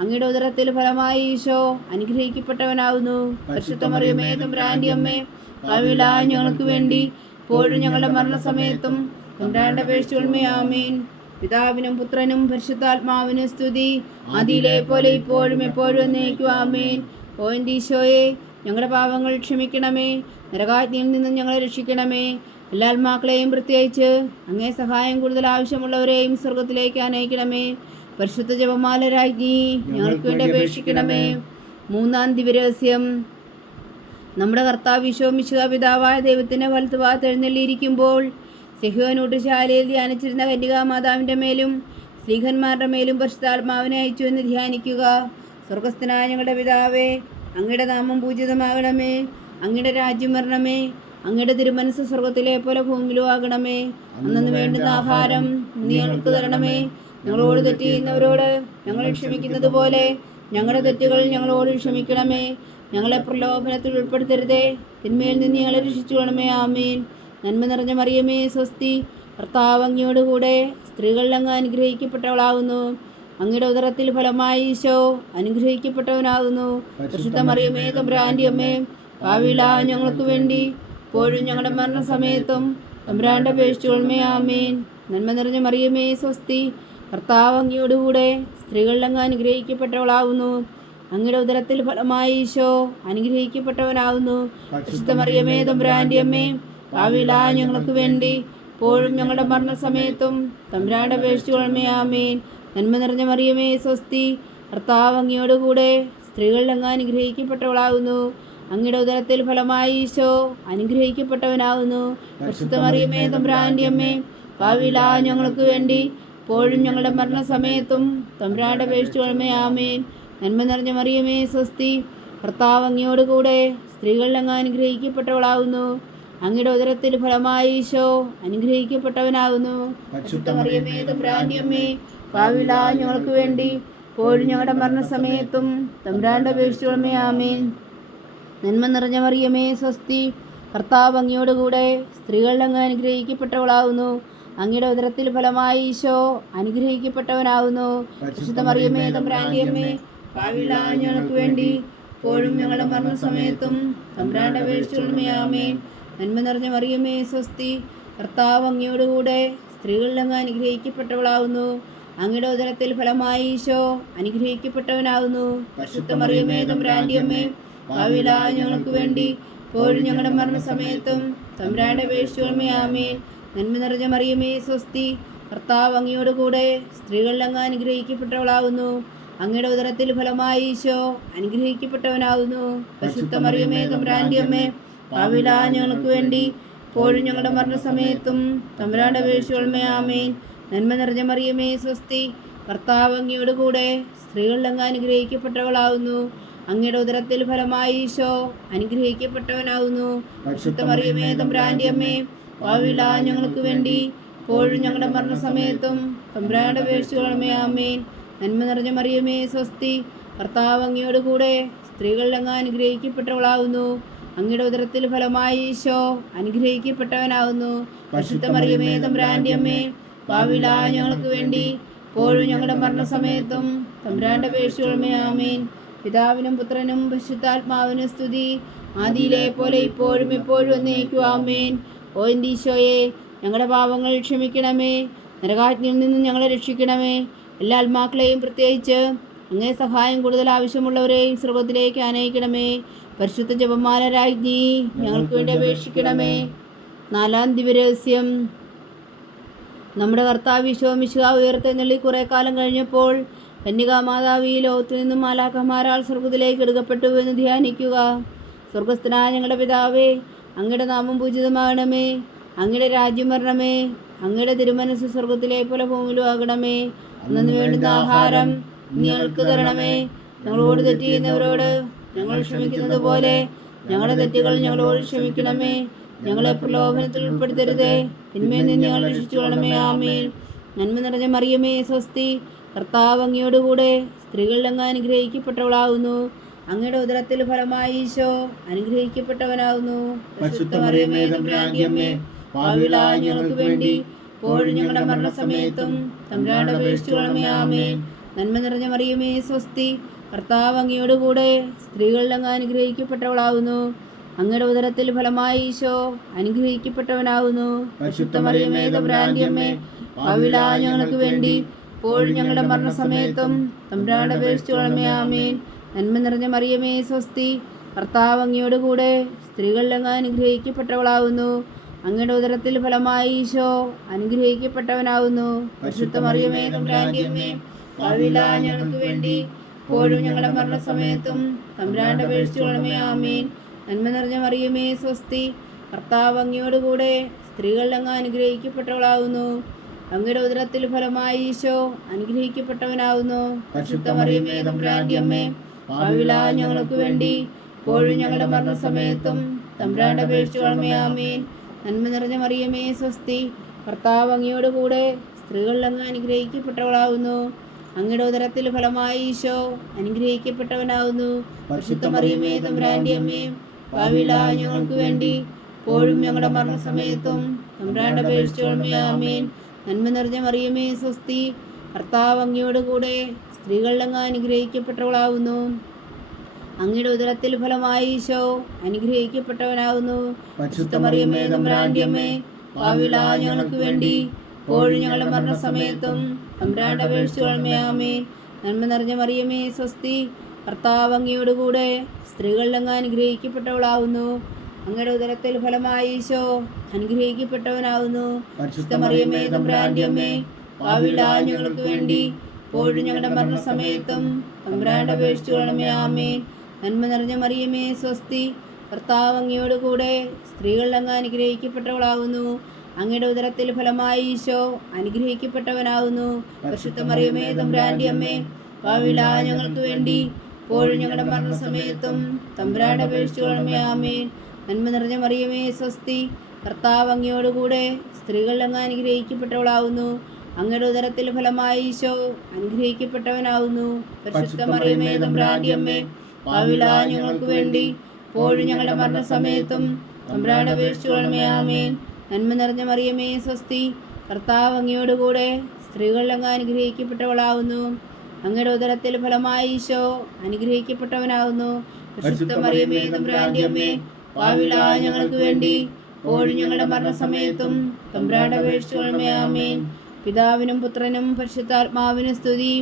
അങ്ങയുടെ ഉദരത്തിൽ ഫലമായി ഈശോ അനുഗ്രഹിക്കപ്പെട്ടവനാകുന്നു. പരിശുദ്ധ മറിയമേ തമ്പുരാന്റെ അമ്മേ, പാപികളായ ഞങ്ങൾക്ക് വേണ്ടി ഇപ്പോഴും ഞങ്ങളുടെ മരണസമയത്തും തമ്പുരാന്റെ അപേക്ഷിച്ചുള്ളമേ. ആമേൻ. പിതാവിനും പുത്രനും പരിശുദ്ധാത്മാവിനും സ്തുതി, ആദിയിലെ പോലെ ഇപ്പോഴും എപ്പോഴും എന്നേക്കും. ആമേൻ. ഓ എൻ്റെ ഈശോയെ, ഞങ്ങളുടെ പാപങ്ങൾ ക്ഷമിക്കണമേ, നരകാഗ്നിയിൽ നിന്നും ഞങ്ങളെ രക്ഷിക്കണമേ. എല്ലാ ആത്മാക്കളെയും പ്രത്യേകിച്ച് അങ്ങേ സഹായം കൂടുതൽ ആവശ്യമുള്ളവരെയും സ്വർഗത്തിലേക്ക് അനയിക്കണമേ. പരിശുദ്ധ ജപമാല രാജ്ഞി, ഞങ്ങൾക്ക് വേണ്ടി അപേക്ഷിക്കണമേ. മൂന്നാം ദിവ്യരഹസ്യം. നമ്മുടെ കർത്താവ് ഈശോ മിശിഹാ പിതാവായ ദൈവത്തിൻ്റെ വലത്തുഭാഗത്ത് എഴുന്നള്ളിയിരിക്കുമ്പോൾ സെഹ്യോൻ ഊട്ടുശാലയിൽ ധ്യാനിച്ചിരുന്ന കന്യകാമാതാവിൻ്റെ മേലും സ്ലീഹന്മാരുടെ മേലും പരിശുദ്ധാത്മാവിനെ അയച്ചു എന്ന് ധ്യാനിക്കുക. സ്വർഗസ്ഥനായ ഞങ്ങളുടെ പിതാവേ, അങ്ങയുടെ നാമം പൂജിതമാകണമേ. അങ്ങയുടെ രാജ്യം വരണമേ. അങ്ങയുടെ തിരുമനസ് സ്വർഗത്തിലെ പോലെ ഭൂമിയിലും ആകണമേ. അന്നു വേണ്ടുന്ന ആഹാരം നീ ഞങ്ങൾക്ക് തരണമേ. ഞങ്ങളോട് തെറ്റ് ചെയ്യുന്നവരോട് ഞങ്ങൾ ക്ഷമിക്കുന്നത് പോലെ ഞങ്ങളുടെ തെറ്റുകൾ ഞങ്ങളോട് ക്ഷമിക്കണമേ. ഞങ്ങളെ പ്രലോഭനത്തിൽ ഉൾപ്പെടുത്തരുതേ, തിന്മയിൽ നിന്ന് ഞങ്ങളെ രക്ഷിച്ചുകൊള്ളണമേ. ആമേൻ. നന്മ നിറഞ്ഞ മറിയമേ സ്വസ്തി, കർത്താവ് അങ്ങയോട് കൂടെ സ്ത്രീകളിൽ അങ്ങ് അനുഗ്രഹിക്കപ്പെട്ടവളാകുന്നു. അങ്ങയുടെ ഉദരത്തിൽ ഫലമായി ഈശോ അനുഗ്രഹിക്കപ്പെട്ടവനാകുന്നു. പരിശുദ്ധ മറിയമേ തമ്പുരാന്റെ അമ്മേ, പാപികളായ ഞങ്ങൾക്ക് വേണ്ടി ഇപ്പോഴും ഞങ്ങളുടെ മരണസമയത്തും തമ്പുരാന്റെ അപേക്ഷിച്ചുകൊള്ളണമേ. ആമേൻ. നന്മ നിറഞ്ഞ മറിയമേ സ്വസ്തി, കർത്താവ് അങ്ങയോട് കൂടെ സ്ത്രീകളിൽ അങ്ങ് അനുഗ്രഹിക്കപ്പെട്ടവളാകുന്നു. അങ്ങയുടെ ഉദരത്തിൽ ഫലമായി ഈശോ അനുഗ്രഹിക്കപ്പെട്ടവനാകുന്നു. പരിശുദ്ധ മറിയമേ തമ്പുരാന്റെ അമ്മേ, പാപികളായ ഞങ്ങൾക്ക് വേണ്ടി ഇപ്പോഴും ഞങ്ങളുടെ മരണസമയത്തും തമ്പുരാന്റെ അപേക്ഷിച്ചുകൊള്ളണമേ. ആമേൻ. നന്മ നിറഞ്ഞ മറിയമേ സ്വസ്തി, കർത്താവ് അങ്ങയോട് കൂടെ സ്ത്രീകളിൽ അങ്ങ് അനുഗ്രഹിക്കപ്പെട്ടവളാകുന്നു. അങ്ങയുടെ ഉദരത്തിൽ ഫലമായി ഈശോ അനുഗ്രഹിക്കപ്പെട്ടവനാകുന്നു. പരിശുദ്ധ മറിയമേ തമ്പുരാന്റെ അമ്മേ, പാപികളായ ഞങ്ങൾക്ക് വേണ്ടി ഇപ്പോഴും ഞങ്ങളുടെ മരണസമയത്തും തമ്പുരാന്റെ അപേക്ഷിച്ചുകൊള്ളണമേ. ആമേൻ. നന്മ നിറഞ്ഞ മറിയമേ സ്വസ്തി, കർത്താവ് അങ്ങയോട് കൂടെ സ്ത്രീകളിൽ അങ്ങ് അനുഗ്രഹിക്കപ്പെട്ടവളാകുന്നു. അങ്ങയുടെ ഉദരത്തിൽ ഫലമായി ഈശോ അനുഗ്രഹിക്കപ്പെട്ടവനാകുന്നു. പരിശുദ്ധ മറിയമേ തമ്പുരാന്റെ അമ്മേ, പാപികളായ ഞങ്ങൾക്ക് വേണ്ടി ഇപ്പോഴും ഞങ്ങളുടെ മരണസമയത്തും തമ്പുരാന്റെ അപേക്ഷിച്ചുകൊള്ളണമേ. ആമേൻ. നന്മ നിറഞ്ഞ മറിയമേ സ്വസ്തി, കർത്താവ് അങ്ങയോട് കൂടെ സ്ത്രീകളിൽ അങ്ങ് അനുഗ്രഹിക്കപ്പെട്ടവളാകുന്നു. അങ്ങയുടെ ഉദരത്തിൽ ഫലമായി ഈശോ അനുഗ്രഹിക്കപ്പെട്ടവനാകുന്നു. പരിശുദ്ധ മറിയമേ തമ്പുരാന്റെ അമ്മേ, പാപികളായ ഞങ്ങൾക്ക് വേണ്ടി ഇപ്പോഴും ഞങ്ങളുടെ മരണസമയത്തും തമ്പുരാന്റെ അപേക്ഷിച്ചുകൊള്ളണമേ. ആമേൻ. നന്മ നിറഞ്ഞ മറിയമേ സ്വസ്തി, കർത്താവ് അങ്ങയോട് കൂടെ സ്ത്രീകളിൽ അങ്ങ് അനുഗ്രഹിക്കപ്പെട്ടവളാകുന്നു. അങ്ങയുടെ ഉദരത്തിൽ ഫലമായി ഈശോ അനുഗ്രഹിക്കപ്പെട്ടവനാകുന്നു. പരിശുദ്ധ മറിയമേ തമ്പുരാന്റെ അമ്മേ, പാപികളായ ഞങ്ങൾക്ക് വേണ്ടി ഇപ്പോഴും ഞങ്ങളുടെ മരണസമയത്തും തമ്പുരാന്റെ അപേക്ഷിച്ചുകൊള്ളണമേ. ആമേൻ. നന്മ നിറഞ്ഞ മറിയമേ സ്വസ്തി, കർത്താവ് അങ്ങയോട് കൂടെ സ്ത്രീകളിൽ അങ്ങ് അനുഗ്രഹിക്കപ്പെട്ടവളാകുന്നു. അങ്ങയുടെ ഉദരത്തിൽ ഫലമായി ഈശോ അനുഗ്രഹിക്കപ്പെട്ടവനാകുന്നു. പരിശുദ്ധ മറിയമേ തമ്പുരാന്റെ അമ്മേ, പാപികളായ ഞങ്ങൾക്ക് വേണ്ടി ഇപ്പോഴും ഞങ്ങളുടെ മരണസമയത്തും തമ്പുരാന്റെ അപേക്ഷിച്ചുകൊള്ളണമേ. ആമേൻ. നന്മ നിറഞ്ഞ മറിയമേ സ്വസ്തി, കർത്താവ് അങ്ങയോട് കൂടെ സ്ത്രീകളിൽ അങ്ങ് അനുഗ്രഹിക്കപ്പെട്ടവളാകുന്നു. അങ്ങയുടെ ഉദരത്തിൽ ഫലമായി ഈശോ അനുഗ്രഹിക്കപ്പെട്ടവനാകുന്നു. പരിശുദ്ധ മറിയമേ തമ്പുരാന്റെ അമ്മേ, പാപികളായ ഞങ്ങൾക്ക് വേണ്ടി ഇപ്പോഴും ഞങ്ങളുടെ മരണസമയത്തും തമ്പുരാന്റെ അപേക്ഷിച്ചുകൊള്ളണമേ. ആമേൻ. നന്മ നിറഞ്ഞ മറിയമേ സ്വസ്തി, കർത്താവ് അങ്ങയോട് കൂടെ സ്ത്രീകളിൽ അങ്ങ് അനുഗ്രഹിക്കപ്പെട്ടവളാകുന്നു. അങ്ങയുടെ ഉദരത്തിൽ ഫലമായി ഈശോ അനുഗ്രഹിക്കപ്പെട്ടവനാകുന്നു. പരിശുദ്ധ മറിയമേ തമ്പുരാന്റെ അമ്മേ, പാപികളായ ഞങ്ങൾക്ക് വേണ്ടി ഇപ്പോഴും ഞങ്ങളുടെ മരണസമയത്തും തമ്പുരാന്റെ അപേക്ഷിച്ചുകൊള്ളണമേ. ആമേൻ. പിതാവിനും പുത്രനും പരിശുദ്ധാത്മാവിനും സ്തുതി, ആദിയിലെ പോലെ ഇപ്പോഴും എപ്പോഴും എന്നേക്കും. ആമേൻ. ഓ എൻ്റെ ഈശോയെ, ഞങ്ങളുടെ പാപങ്ങൾ ക്ഷമിക്കണമേ, നരകാഗ്നിയിൽ നിന്ന് ഞങ്ങളെ രക്ഷിക്കണമേ. എല്ലാ ആത്മാക്കളെയും പ്രത്യേകിച്ച് അങ്ങേ സഹായം കൂടുതൽ ആവശ്യമുള്ളവരെയും സ്വർഗത്തിലേക്ക് അനയിക്കണമേ. പരിശുദ്ധ ജപമാല രാജ്ഞി, ഞങ്ങൾക്ക് വേണ്ടി അപേക്ഷിക്കണമേ. നാലാം ദിവ്യരഹസ്യം. നമ്മുടെ കർത്താവ് ഈശോ മിശിഹാ ഉയർത്തെഴുന്നള്ളി കുറേ കാലം കഴിഞ്ഞപ്പോൾ കന്യകാമാതാവ് ഈ ലോകത്തിൽ നിന്നും മാലാഖമാരാൽ സ്വർഗത്തിലേക്ക് എടുക്കപ്പെട്ടു എന്ന് ധ്യാനിക്കുക. സ്വർഗസ്ഥനായ ഞങ്ങളുടെ പിതാവേ, അങ്ങയുടെ നാമം പൂജിതമാകണമേ. അങ്ങയുടെ രാജ്യം വരണമേ. അങ്ങയുടെ തിരുമനസ് സ്വർഗത്തിലെ പോലെ ഭൂമിയിലും ആകണമേ. അന്നു വേണ്ടുന്ന ആഹാരം ഞങ്ങൾക്ക് തരണമേ. ഞങ്ങളോട് തെറ്റ് ചെയ്യുന്നവരോട് ഞങ്ങൾ ക്ഷമിക്കുന്നത് പോലെ ഞങ്ങളുടെ തെറ്റുകൾ ഞങ്ങളോട് ക്ഷമിക്കണമേ. ഞങ്ങളെ പ്രലോഭനത്തിൽ ഉൾപ്പെടുത്തരുതേ, തിന്മയിൽ നിന്ന് ഞങ്ങൾ രക്ഷിച്ചു കൊള്ളണമേ. ആമേൻ. നന്മ നിറഞ്ഞ മറിയമേ സ്വസ്തി, കർത്താവ് അങ്ങയോടുകൂടെ സ്ത്രീകളിൽ അങ്ങ് അനുഗ്രഹിക്കപ്പെട്ടവളാകുന്നു. അങ്ങയുടെ ഉദരത്തിൽ ഫലമായി ഈശോ അനുഗ്രഹിക്കപ്പെട്ടവനാകുന്നു. പരിശുദ്ധ മറിയമേ തമ്പുരാന്റെ അമ്മേ, പാപികളായ ഞങ്ങൾക്ക് വേണ്ടി ഇപ്പോഴും ഞങ്ങളുടെ മരണസമയത്തും തമ്പുരാനോട് അപേക്ഷിച്ചു കൊള്ളണമേ. ആമേൻ. നന്മ നിറഞ്ഞ മറിയമേ സ്വസ്തി, കർത്താവ് അങ്ങയോടുകൂടെ സ്ത്രീകളിൽ അങ്ങ് അനുഗ്രഹിക്കപ്പെട്ടവളാകുന്നു. അങ്ങയുടെ ഉദരത്തിൽ ഫലമായി ഈശോ അനുഗ്രഹിക്കപ്പെട്ടവനാകുന്നു. പരിശുദ്ധ മറിയമേ തമ്പുരാന്റെ അമ്മേ, പാപികളായ ഞങ്ങൾക്ക് വേണ്ടി ഇപ്പോഴും ഞങ്ങളുടെ മരണസമയത്തും തമ്പുരാനോട് അപേക്ഷിച്ചു കൊള്ളണമേ. ആമേൻ. നന്മ നിറഞ്ഞ മറിയമേ സ്വസ്തി, കർത്താവ് അങ്ങയോടുകൂടെ സ്ത്രീകളിൽ അങ്ങ് അനുഗ്രഹിക്കപ്പെട്ടവളാകുന്നു. അങ്ങയുടെ ഉദരത്തിൽ ഫലമായി ഈശോ അനുഗ്രഹിക്കപ്പെട്ടവനാകുന്നു. പരിശുദ്ധ മറിയമേ തമ്പുരാന്റെ അമ്മേ, പാപികളായ ഞങ്ങൾക്ക് വേണ്ടി ഇപ്പോഴും ഞങ്ങളുടെ മരണസമയത്തും തമ്പുരാനോട് അപേക്ഷിച്ചു കൊള്ളണമേ. ആമേൻ. നന്മ നിറഞ്ഞ മറിയമേ സ്വസ്തി, കർത്താവ് അങ്ങയോടുകൂടെ സ്ത്രീകളിൽ അങ്ങ് അനുഗ്രഹിക്കപ്പെട്ടവളാകുന്നു. അങ്ങയുടെ ഉദരത്തിൽ ഫലമായി ഈശോ അനുഗ്രഹിക്കപ്പെട്ടവനാകുന്നു. പരിശുദ്ധ മറിയമേ തമ്പുരാന്റെ അമ്മേ, പാപികളായ ഞങ്ങൾക്ക് വേണ്ടി ഇപ്പോഴും ഞങ്ങളുടെ മരണസമയത്തും തമ്പുരാനോട് അപേക്ഷിച്ചു കൊള്ളണമേ. ആമേൻ. നന്മ നിറഞ്ഞ മറിയമേ സ്വസ്തി, കർത്താവ് അങ്ങയോടുകൂടെ സ്ത്രീകളിൽ അങ്ങ് അനുഗ്രഹിക്കപ്പെട്ടവളാകുന്നു. അങ്ങയുടെ ഉദരത്തിൽ ഫലമായി ഈശോ അനുഗ്രഹിക്കപ്പെട്ടവനാകുന്നു. പരിശുദ്ധ മറിയമേ തമ്പുരാന്റെ അമ്മേ, പാപികളായ ഞങ്ങൾക്ക് വേണ്ടി ഇപ്പോഴും ഞങ്ങളുടെ മരണസമയത്തും തമ്പുരാനോട് അപേക്ഷിച്ചു കൊള്ളണമേ. ആമേൻ. നന്മ നിറഞ്ഞ മറിയമേ സ്വസ്തി, കർത്താവ് അങ്ങയോടുകൂടെ സ്ത്രീകളിൽ അങ്ങ് അനുഗ്രഹിക്കപ്പെട്ടവളാകുന്നു. അങ്ങയുടെ ഉദരത്തിൽ ഫലമായി ഈശോ അനുഗ്രഹിക്കപ്പെട്ടവനാകുന്നു. പരിശുദ്ധ മറിയമേ തമ്പുരാന്റെ അമ്മേ, പാപികളായ ഞങ്ങൾക്ക് വേണ്ടി ഇപ്പോഴും ഞങ്ങളുടെ മരണസമയത്തും തമ്പുരാനോട് അപേക്ഷിച്ചു കൊള്ളണമേ. ആമേൻ. നന്മ നിറഞ്ഞ മറിയമേ സ്വസ്തി, കർത്താവ് അങ്ങയോടുകൂടെ സ്ത്രീകളിൽ അങ്ങ് അനുഗ്രഹിക്കപ്പെട്ടവളാകുന്നു. അങ്ങയുടെ ഉദരത്തിൽ ഫലമായി ഈശോ അനുഗ്രഹിക്കപ്പെട്ടവനാകുന്നു. പരിശുദ്ധ മറിയമേ തമ്പുരാന്റെ അമ്മേ, പാപികളായ ഞങ്ങൾക്ക് വേണ്ടി ഇപ്പോഴും ഞങ്ങളുടെ മരണസമയത്തും തമ്പുരാനോട് അപേക്ഷിച്ചു കൊള്ളണമേ. ആമേൻ. നന്മ നിറഞ്ഞ മറിയമേ സ്വസ്തി, കർത്താവ് അങ്ങയോടുകൂടെ സ്ത്രീകളിൽ അങ്ങ് അനുഗ്രഹിക്കപ്പെട്ടവളാകുന്നു. അങ്ങയുടെ ഉദരത്തിൽ ഫലമായി ഈശോ അനുഗ്രഹിക്കപ്പെട്ടവനാകുന്നു. പരിശുദ്ധ മറിയമേ തമ്പുരാന്റെ അമ്മേ, പാപികളായ ഞങ്ങൾക്ക് വേണ്ടി ഇപ്പോഴും ഞങ്ങളുടെ മരണസമയത്തും തമ്പുരാനോട് അപേക്ഷിച്ചു കൊള്ളണമേ. ആമേൻ. നന്മ നിറഞ്ഞ മറിയമേ സ്വസ്തി, കർത്താവ് അങ്ങയോടുകൂടെ സ്ത്രീകളിൽ അങ്ങ് അനുഗ്രഹിക്കപ്പെട്ടവളാകുന്നു. അങ്ങയുടെ ഉദരത്തിൽ ഫലമായി ഈശോ അനുഗ്രഹിക്കപ്പെട്ടവനാകുന്നു. പരിശുദ്ധ മറിയമേ തമ്പുരാന്റെ അമ്മേ, പാപികളായ ഞങ്ങൾക്ക് വേണ്ടി ഇപ്പോഴും ഞങ്ങളുടെ മരണസമയത്തും തമ്പുരാനോട് അപേക്ഷിച്ചു കൊള്ളണമേ. ആമേൻ. നന്മ നിറഞ്ഞ മറിയമേ സ്വസ്തി, കർത്താവ് അങ്ങയോടുകൂടെ സ്ത്രീകളിൽ അങ്ങ് അനുഗ്രഹിക്കപ്പെട്ടവളാകുന്നു. അങ്ങയുടെ ഉദരത്തിൽ ഫലമായി ഈശോ അനുഗ്രഹിക്കപ്പെട്ടവനാകുന്നു. പരിശുദ്ധ മറിയമേ തമ്പുരാന്റെ അമ്മേ, പാപികളായ ഞങ്ങൾക്ക് വേണ്ടി ഇപ്പോഴും ഞങ്ങളുടെ മരണസമയത്തും തമ്പുരാനോട് അപേക്ഷിച്ചു കൊള്ളണമേ. ആമേൻ. പിതാവിനും പുത്രനും പരിശുദ്ധാത്മാവിനും സ്തുതി,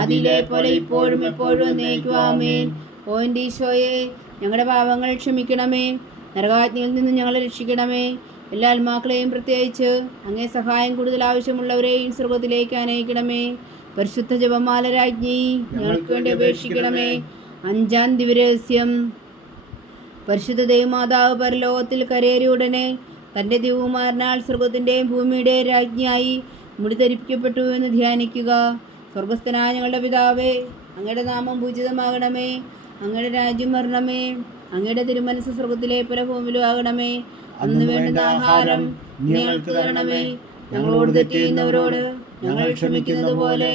അതിലെ പോലെ ഇപ്പോഴും എപ്പോഴും എന്നേക്കും. ആമേൻ. ഓ എൻ്റെ ഈശോയെ, ഞങ്ങളുടെ പാപങ്ങൾ ക്ഷമിക്കണമേ, നരകാജ്ഞയിൽ നിന്ന് ഞങ്ങളെ രക്ഷിക്കണമേ. എല്ലാ ആത്മാക്കളെയും പ്രത്യേകിച്ച് അങ്ങേ സഹായം കൂടുതൽ ആവശ്യമുള്ളവരെയും സ്വർഗത്തിലേക്ക് അനയിക്കണമേ. പരിശുദ്ധ ജപമാല രാജ്ഞി, ഞങ്ങൾക്ക് വേണ്ടി അപേക്ഷിക്കണമേ. അഞ്ചാം ദിവരഹസ്യം. പരിശുദ്ധ ദൈവമാതാവ് പരലോകത്തിൽ കരയേറിയ ഉടനെ തൻ്റെ ദിവകുമാരനാൽ സ്വർഗത്തിൻ്റെയും ഭൂമിയുടെയും രാജ്ഞിയായി മുടിധരിപ്പിക്കപ്പെട്ടു എന്ന് ധ്യാനിക്കുക. സ്വർഗസ്ഥനായ ഞങ്ങളുടെ പിതാവേ, അങ്ങയുടെ നാമം പൂജിതമാകണമേ. അങ്ങയുടെ രാജ്യം വരണമേ. അങ്ങയുടെ തിരുമനസ് സ്വർഗത്തിലെ പോലെ ഭൂമിയിലും ആകണമേ. അന്ന് വേണ്ടുന്ന ആഹാരം ഞങ്ങൾക്ക് തരണമേ. ഞങ്ങളോട് തെറ്റ് ചെയ്യുന്നവരോട് ഞങ്ങൾ ക്ഷമിക്കുന്നത് പോലെ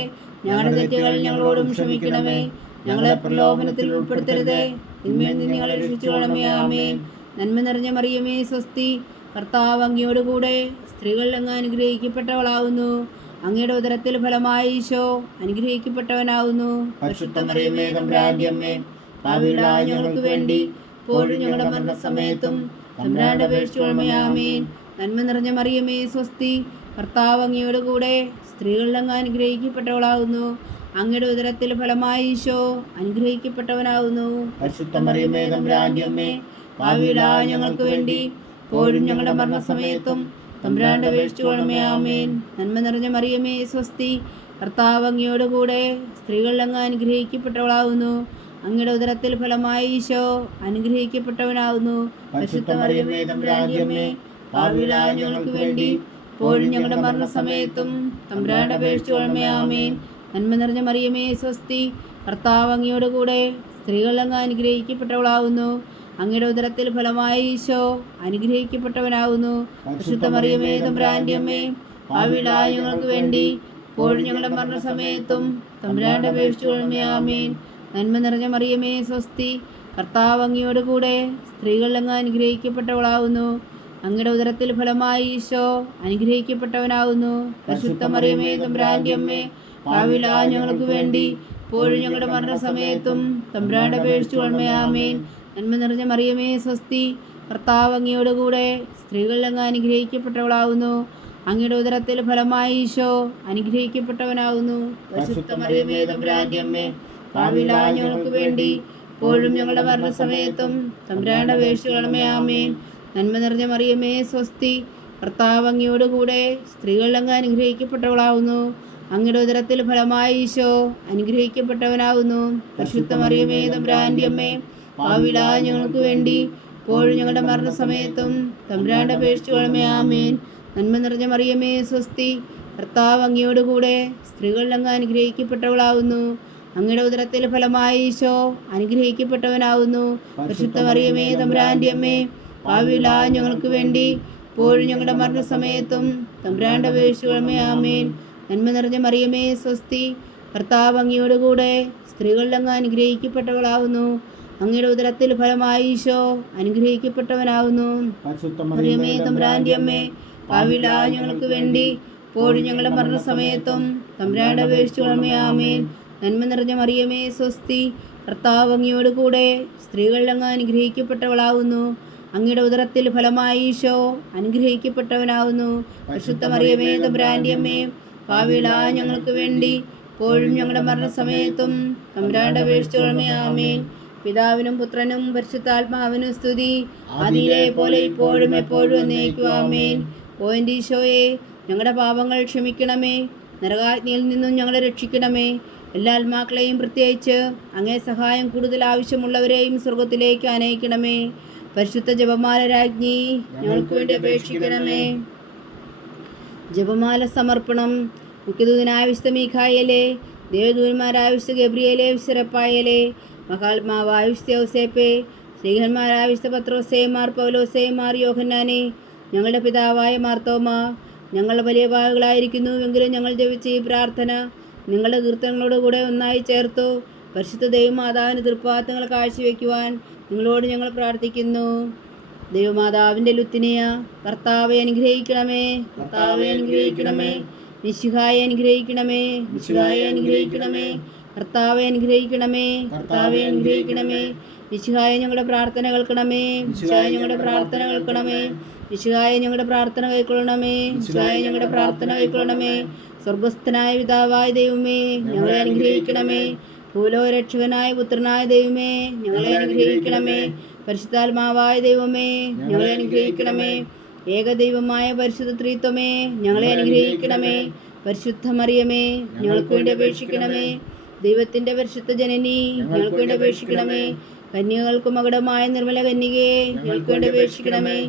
ഞങ്ങളുടെ തെറ്റുകൾ ഞങ്ങളോടും ക്ഷമിക്കണമേ. ഞങ്ങളെ പ്രലോഭനത്തിൽ ഉൾപ്പെടുത്തരുതേ, തിന്മയിൽ നിന്ന് ഞങ്ങളെ രക്ഷിച്ചു കൊള്ളണമേ. ആമേൻ. നന്മ നിറഞ്ഞ മറിയമേ സ്വസ്തി, കർത്താവ് അങ്ങയോടുകൂടെ സ്ത്രീകളിൽ അങ്ങ് അനുഗ്രഹിക്കപ്പെട്ടവളാകുന്നു. അങ്ങയുടെ ഉദരത്തിൽ ഫലമായി ഈശോ അനുഗ്രഹിക്കപ്പെട്ടവനാകുന്നു. പരിശുദ്ധ മറിയമേ തമ്പുരാന്റെ അമ്മേ, പാപികളായ ഞങ്ങൾക്ക് വേണ്ടി ഇപ്പോഴും ഞങ്ങളുടെ മരണസമയത്തും തമ്പുരാനോട് അപേക്ഷിച്ചു കൊള്ളണമേ. ആമേൻ. നന്മ നിറഞ്ഞ മറിയമേ സ്വസ്തി, കർത്താവ് അങ്ങയോടുകൂടെ സ്ത്രീകളിൽ അങ്ങ് അനുഗ്രഹിക്കപ്പെട്ടവളാകുന്നു. അങ്ങയുടെ ഉദരത്തിൽ ഫലമായി ഈശോ അനുഗ്രഹിക്കപ്പെട്ടവനാകുന്നു. പരിശുദ്ധ മറിയമേ തമ്പുരാന്റെ അമ്മേ, പാപികളായ ഞങ്ങൾക്ക് വേണ്ടി ഇപ്പോഴും ഞങ്ങളുടെ മരണസമയത്തും തമ്പുരാനോട് അപേക്ഷിച്ചു കൊള്ളണമേ. ആമേൻ. നന്മ നിറഞ്ഞ മറിയമേ സ്വസ്തി, കർത്താവ് അങ്ങയോടുകൂടെ സ്ത്രീകളിൽ അങ്ങ് അനുഗ്രഹിക്കപ്പെട്ടവളാകുന്നു. അങ്ങയുടെ ഉദരത്തിൽ ഫലമായി ഈശോ അനുഗ്രഹിക്കപ്പെട്ടവനാകുന്നു. പരിശുദ്ധ മറിയമേ തമ്പുരാന്റെ അമ്മേ, പാപികളായ ഞങ്ങൾക്ക് വേണ്ടി ഇപ്പോഴും ഞങ്ങളുടെ മരണസമയത്തും തമ്പുരാന്റെ അപേക്ഷിച്ചുകൊള്ളണമേ. ആമേൻ. നന്മ നിറഞ്ഞ മറിയമേ സ്വസ്തി, കർത്താവ് അങ്ങയോട് കൂടെ സ്ത്രീകൾ അങ്ങ് അനുഗ്രഹിക്കപ്പെട്ടവളാകുന്നു. അങ്ങയുടെ ഉദരത്തിൽ ഫലമായ ഈശോ അനുഗ്രഹിക്കപ്പെട്ടവനാകുന്നു. പരിശുദ്ധ മറിയമേ തമ്പുരാന്റെ അമ്മേ, ഭാവിയിലായ ഞങ്ങൾക്ക് വേണ്ടി ഇപ്പോഴും ഞങ്ങളുടെ മരണസമയത്തും തമ്പുരാന്റെ അപേക്ഷിച്ചുകൊള്ളണമേ. ആമേൻ. നന്മ നിറഞ്ഞ മറിയമേ സ്വസ്തി, കർത്താവ് അങ്ങയോട് കൂടെ സ്ത്രീകൾ അങ്ങ് അനുഗ്രഹിക്കപ്പെട്ടവളാകുന്നു. അങ്ങയുടെ ഉദരത്തിൽ ഫലമായ ഈശോ അനുഗ്രഹിക്കപ്പെട്ടവനാകുന്നു. പരിശുദ്ധ മറിയമേ തമ്പുരാന്റെ അമ്മേ, ഭാവിയിലായ ഞങ്ങൾക്ക് വേണ്ടി ഇപ്പോഴും ഞങ്ങളുടെ മരണസമയത്തും തമ്പുരാന്റെ അപേക്ഷിച്ചുകൊള്ളണമേ. ആമേൻ. നന്മ നിറഞ്ഞ മറിയമേ സ്വസ്തി, കർത്താവ് അങ്ങയോട് കൂടെ സ്ത്രീകൾ അങ്ങ് അനുഗ്രഹിക്കപ്പെട്ടവളാകുന്നു. അങ്ങയുടെ ഉദരത്തിൽ ഫലമായ ഈശോ അനുഗ്രഹിക്കപ്പെട്ടവനാകുന്നു. പരിശുദ്ധ മറിയമേ തമ്പുരാന്റെ അമ്മേ, ഭാവിയിലായ ഞങ്ങൾക്ക് വേണ്ടി ഇപ്പോഴും ഞങ്ങളുടെ മരണസമയത്തും തമ്പുരാന്റെ അപേക്ഷിച്ചുകൊള്ളണമേ. ആമേൻ. നന്മ നിറഞ്ഞ മറിയമേ സ്വസ്തി, കർത്താവ് അങ്ങയോട് കൂടെ സ്ത്രീകൾ അങ്ങ് അനുഗ്രഹിക്കപ്പെട്ടവളാകുന്നു. അങ്ങയുടെ ഉദരത്തിൽ ഫലമായ ഈശോ അനുഗ്രഹിക്കപ്പെട്ടവനാകുന്നു. പരിശുദ്ധ മറിയമേ തമ്പുരാന്റെ അമ്മേ, ഭാവിയിലായ ഞങ്ങൾക്ക് വേണ്ടി ഇപ്പോഴും ഞങ്ങളുടെ മരണസമയത്തും തമ്പുരാന്റെ അപേക്ഷിച്ചുകൊള്ളണമേ. ആമേൻ. നന്മ നിറഞ്ഞ മറിയമേ സ്വസ്തി, കർത്താവ് അങ്ങയോട് കൂടെ സ്ത്രീകൾ അങ്ങ് അനുഗ്രഹിക്കപ്പെട്ടവളാകുന്നു. അങ്ങയുടെ ഉദരത്തിൽ ഫലമായ ഈശോ അനുഗ്രഹിക്കപ്പെട്ടവനാകുന്നു. പരിശുദ്ധ മറിയമേ തമ്പുരാന്റെ അമ്മേ, ഭാവിയിലായ ഞങ്ങൾക്ക് വേണ്ടി ഇപ്പോഴും ഞങ്ങളുടെ മരണസമയത്തും തമ്പുരാന്റെ അപേക്ഷിച്ചുകൊള്ളണമേ. ആമേൻ. നന്മ നിറഞ്ഞ മറിയമേ സ്വസ്തി, കർത്താവ് അങ്ങയോട് കൂടെ സ്ത്രീകൾ അങ്ങ് അനുഗ്രഹിക്കപ്പെട്ടവളാകുന്നു. അങ്ങയുടെ ഉദരത്തിൽ ഫലമായ ഈശോ അനുഗ്രഹിക്കപ്പെട്ടവനാകുന്നു. മറിയമേ തമ്പുരാന്റെ അമ്മേ, ഭാവിയിലായ ഞങ്ങൾക്ക് വേണ്ടി ഇപ്പോഴും ഞങ്ങളുടെ മരണസമയത്തും തമ്പുരാന്റെ അപേക്ഷിച്ചുകൊള്ളണമേ. ആമേൻ. നന്മ നിറഞ്ഞ മറിയമേ സ്വസ്തി, കർത്താവ് അങ്ങയോട് കൂടെ സ്ത്രീകൾ അങ്ങ് അനുഗ്രഹിക്കപ്പെട്ടവളാകുന്നു. അങ്ങയുടെ ഉദരത്തിൽ ഫലമായ ഈശോ അനുഗ്രഹിക്കപ്പെട്ടവനാകുന്നു. പരിശുദ്ധ മറിയമേ തമ്പുരാന്റെ അമ്മേ, ഭാവിയിലായ ഞങ്ങൾക്ക് വേണ്ടി ഇപ്പോഴും ഞങ്ങളുടെ മരണസമയത്തും തമ്പുരാന്റെ അപേക്ഷിച്ചുകൊള്ളണമേ. ആമേൻ. പിതാവിനും പുത്രനും പരിശുദ്ധാത്മാവിനും സ്തുതി, ആദിയിലെ പോലെ ഇപ്പോഴും എപ്പോഴും എന്നേക്കും. ആമേൻ. ഓ എൻ്റെ ഈശോയെ, ഞങ്ങളുടെ പാപങ്ങൾ ക്ഷമിക്കണമേ, നരകാഗ്നിയിൽ നിന്നും ഞങ്ങളെ രക്ഷിക്കണമേ. എല്ലാ ആത്മാക്കളെയും പ്രത്യേകിച്ച് അങ്ങേ സഹായം കൂടുതൽ ആവശ്യമുള്ളവരെയും സ്വർഗത്തിലേക്ക് അനയിക്കണമേ. പരിശുദ്ധ ജപമാല രാജ്ഞി, ഞങ്ങൾക്ക് വേണ്ടി അപേക്ഷിക്കണമേ. ജപമാല സമർപ്പണം. മുഖ്യദൂതനായ വിശുദ്ധ മീഖായേലേ, ദേവദൂതന്മാരായ വിശുദ്ധ ഗബ്രിയേലേ, വിശുദ്ധ റഫായേലേ, മഹാത്മാവായ വിശുദ്ധ ഔസേപ്പേ, ശ്രീഹന്മാരായ വിശുദ്ധ പത്രോസേ, മാർ പൗലോസേ, മാർ യോഹന്നാനെ, ഞങ്ങളുടെ പിതാവായ മാർത്തോമ, ഞങ്ങൾ വലിയ പാവകളായിരിക്കുന്നുവെങ്കിലും ഞങ്ങൾ ജപിച്ച ഈ പ്രാർത്ഥന നിങ്ങളുടെ കീർത്തനങ്ങളോടുകൂടെ ഒന്നായി ചേർത്തു പരിശുദ്ധ ദൈവമാതാവിന് തൃപ്പാദങ്ങൾ കാഴ്ചവെക്കുവാൻ നിങ്ങളോട് ഞങ്ങൾ പ്രാർത്ഥിക്കുന്നു. ദൈവമാതാവിൻ്റെ ലുത്തിനിയ, കർത്താവെ അനുഗ്രഹിക്കണമേ, കർത്താവെ അനുഗ്രഹിക്കണമേ. മിശിഹായെ അനുഗ്രഹിക്കണമേ, മിശിഹായെ അനുഗ്രഹിക്കണമേ. കർത്താവെ അനുഗ്രഹിക്കണമേ, കർത്താവെ അനുഗ്രഹിക്കണമേ. മിശിഹായെ ഞങ്ങളുടെ പ്രാർത്ഥന കേൾക്കണമേ, മിശിഹായെ ഞങ്ങളുടെ പ്രാർത്ഥന കേൾക്കണമേ. മിശിഹായെ ഞങ്ങളുടെ പ്രാർത്ഥന കൈക്കൊള്ളണമേ, മിശിഹായെ ഞങ്ങളുടെ പ്രാർത്ഥന കൈക്കൊള്ളണമേ. സ്വർഗസ്ഥനായ പിതാവായ ദൈവമേ, ഞങ്ങളെ അനുഗ്രഹിക്കണമേ. ഭൂലോകരക്ഷകനായ പുത്രനായ ദൈവമേ, ഞങ്ങളെ അനുഗ്രഹിക്കണമേ. പരിശുദ്ധാത്മാവായ ദൈവമേ, ഞങ്ങളെ അനുഗ്രഹിക്കണമേ. ഏകദൈവമായ പരിശുദ്ധ ത്രിത്വമേ, ഞങ്ങളെ അനുഗ്രഹിക്കണമേ. പരിശുദ്ധ മറിയമേ, ഞങ്ങൾക്ക് വേണ്ടി അപേക്ഷിക്കണമേ. ദൈവത്തിൻ്റെ പരിശുദ്ധ ജനനി, ഞങ്ങൾക്ക് വേണ്ടി അപേക്ഷിക്കണമേ. കന്യകൾക്ക് മകുടമായ നിർമ്മല കന്യകയെ, ഞങ്ങൾക്ക് വേണ്ടി അപേക്ഷിക്കണമേ.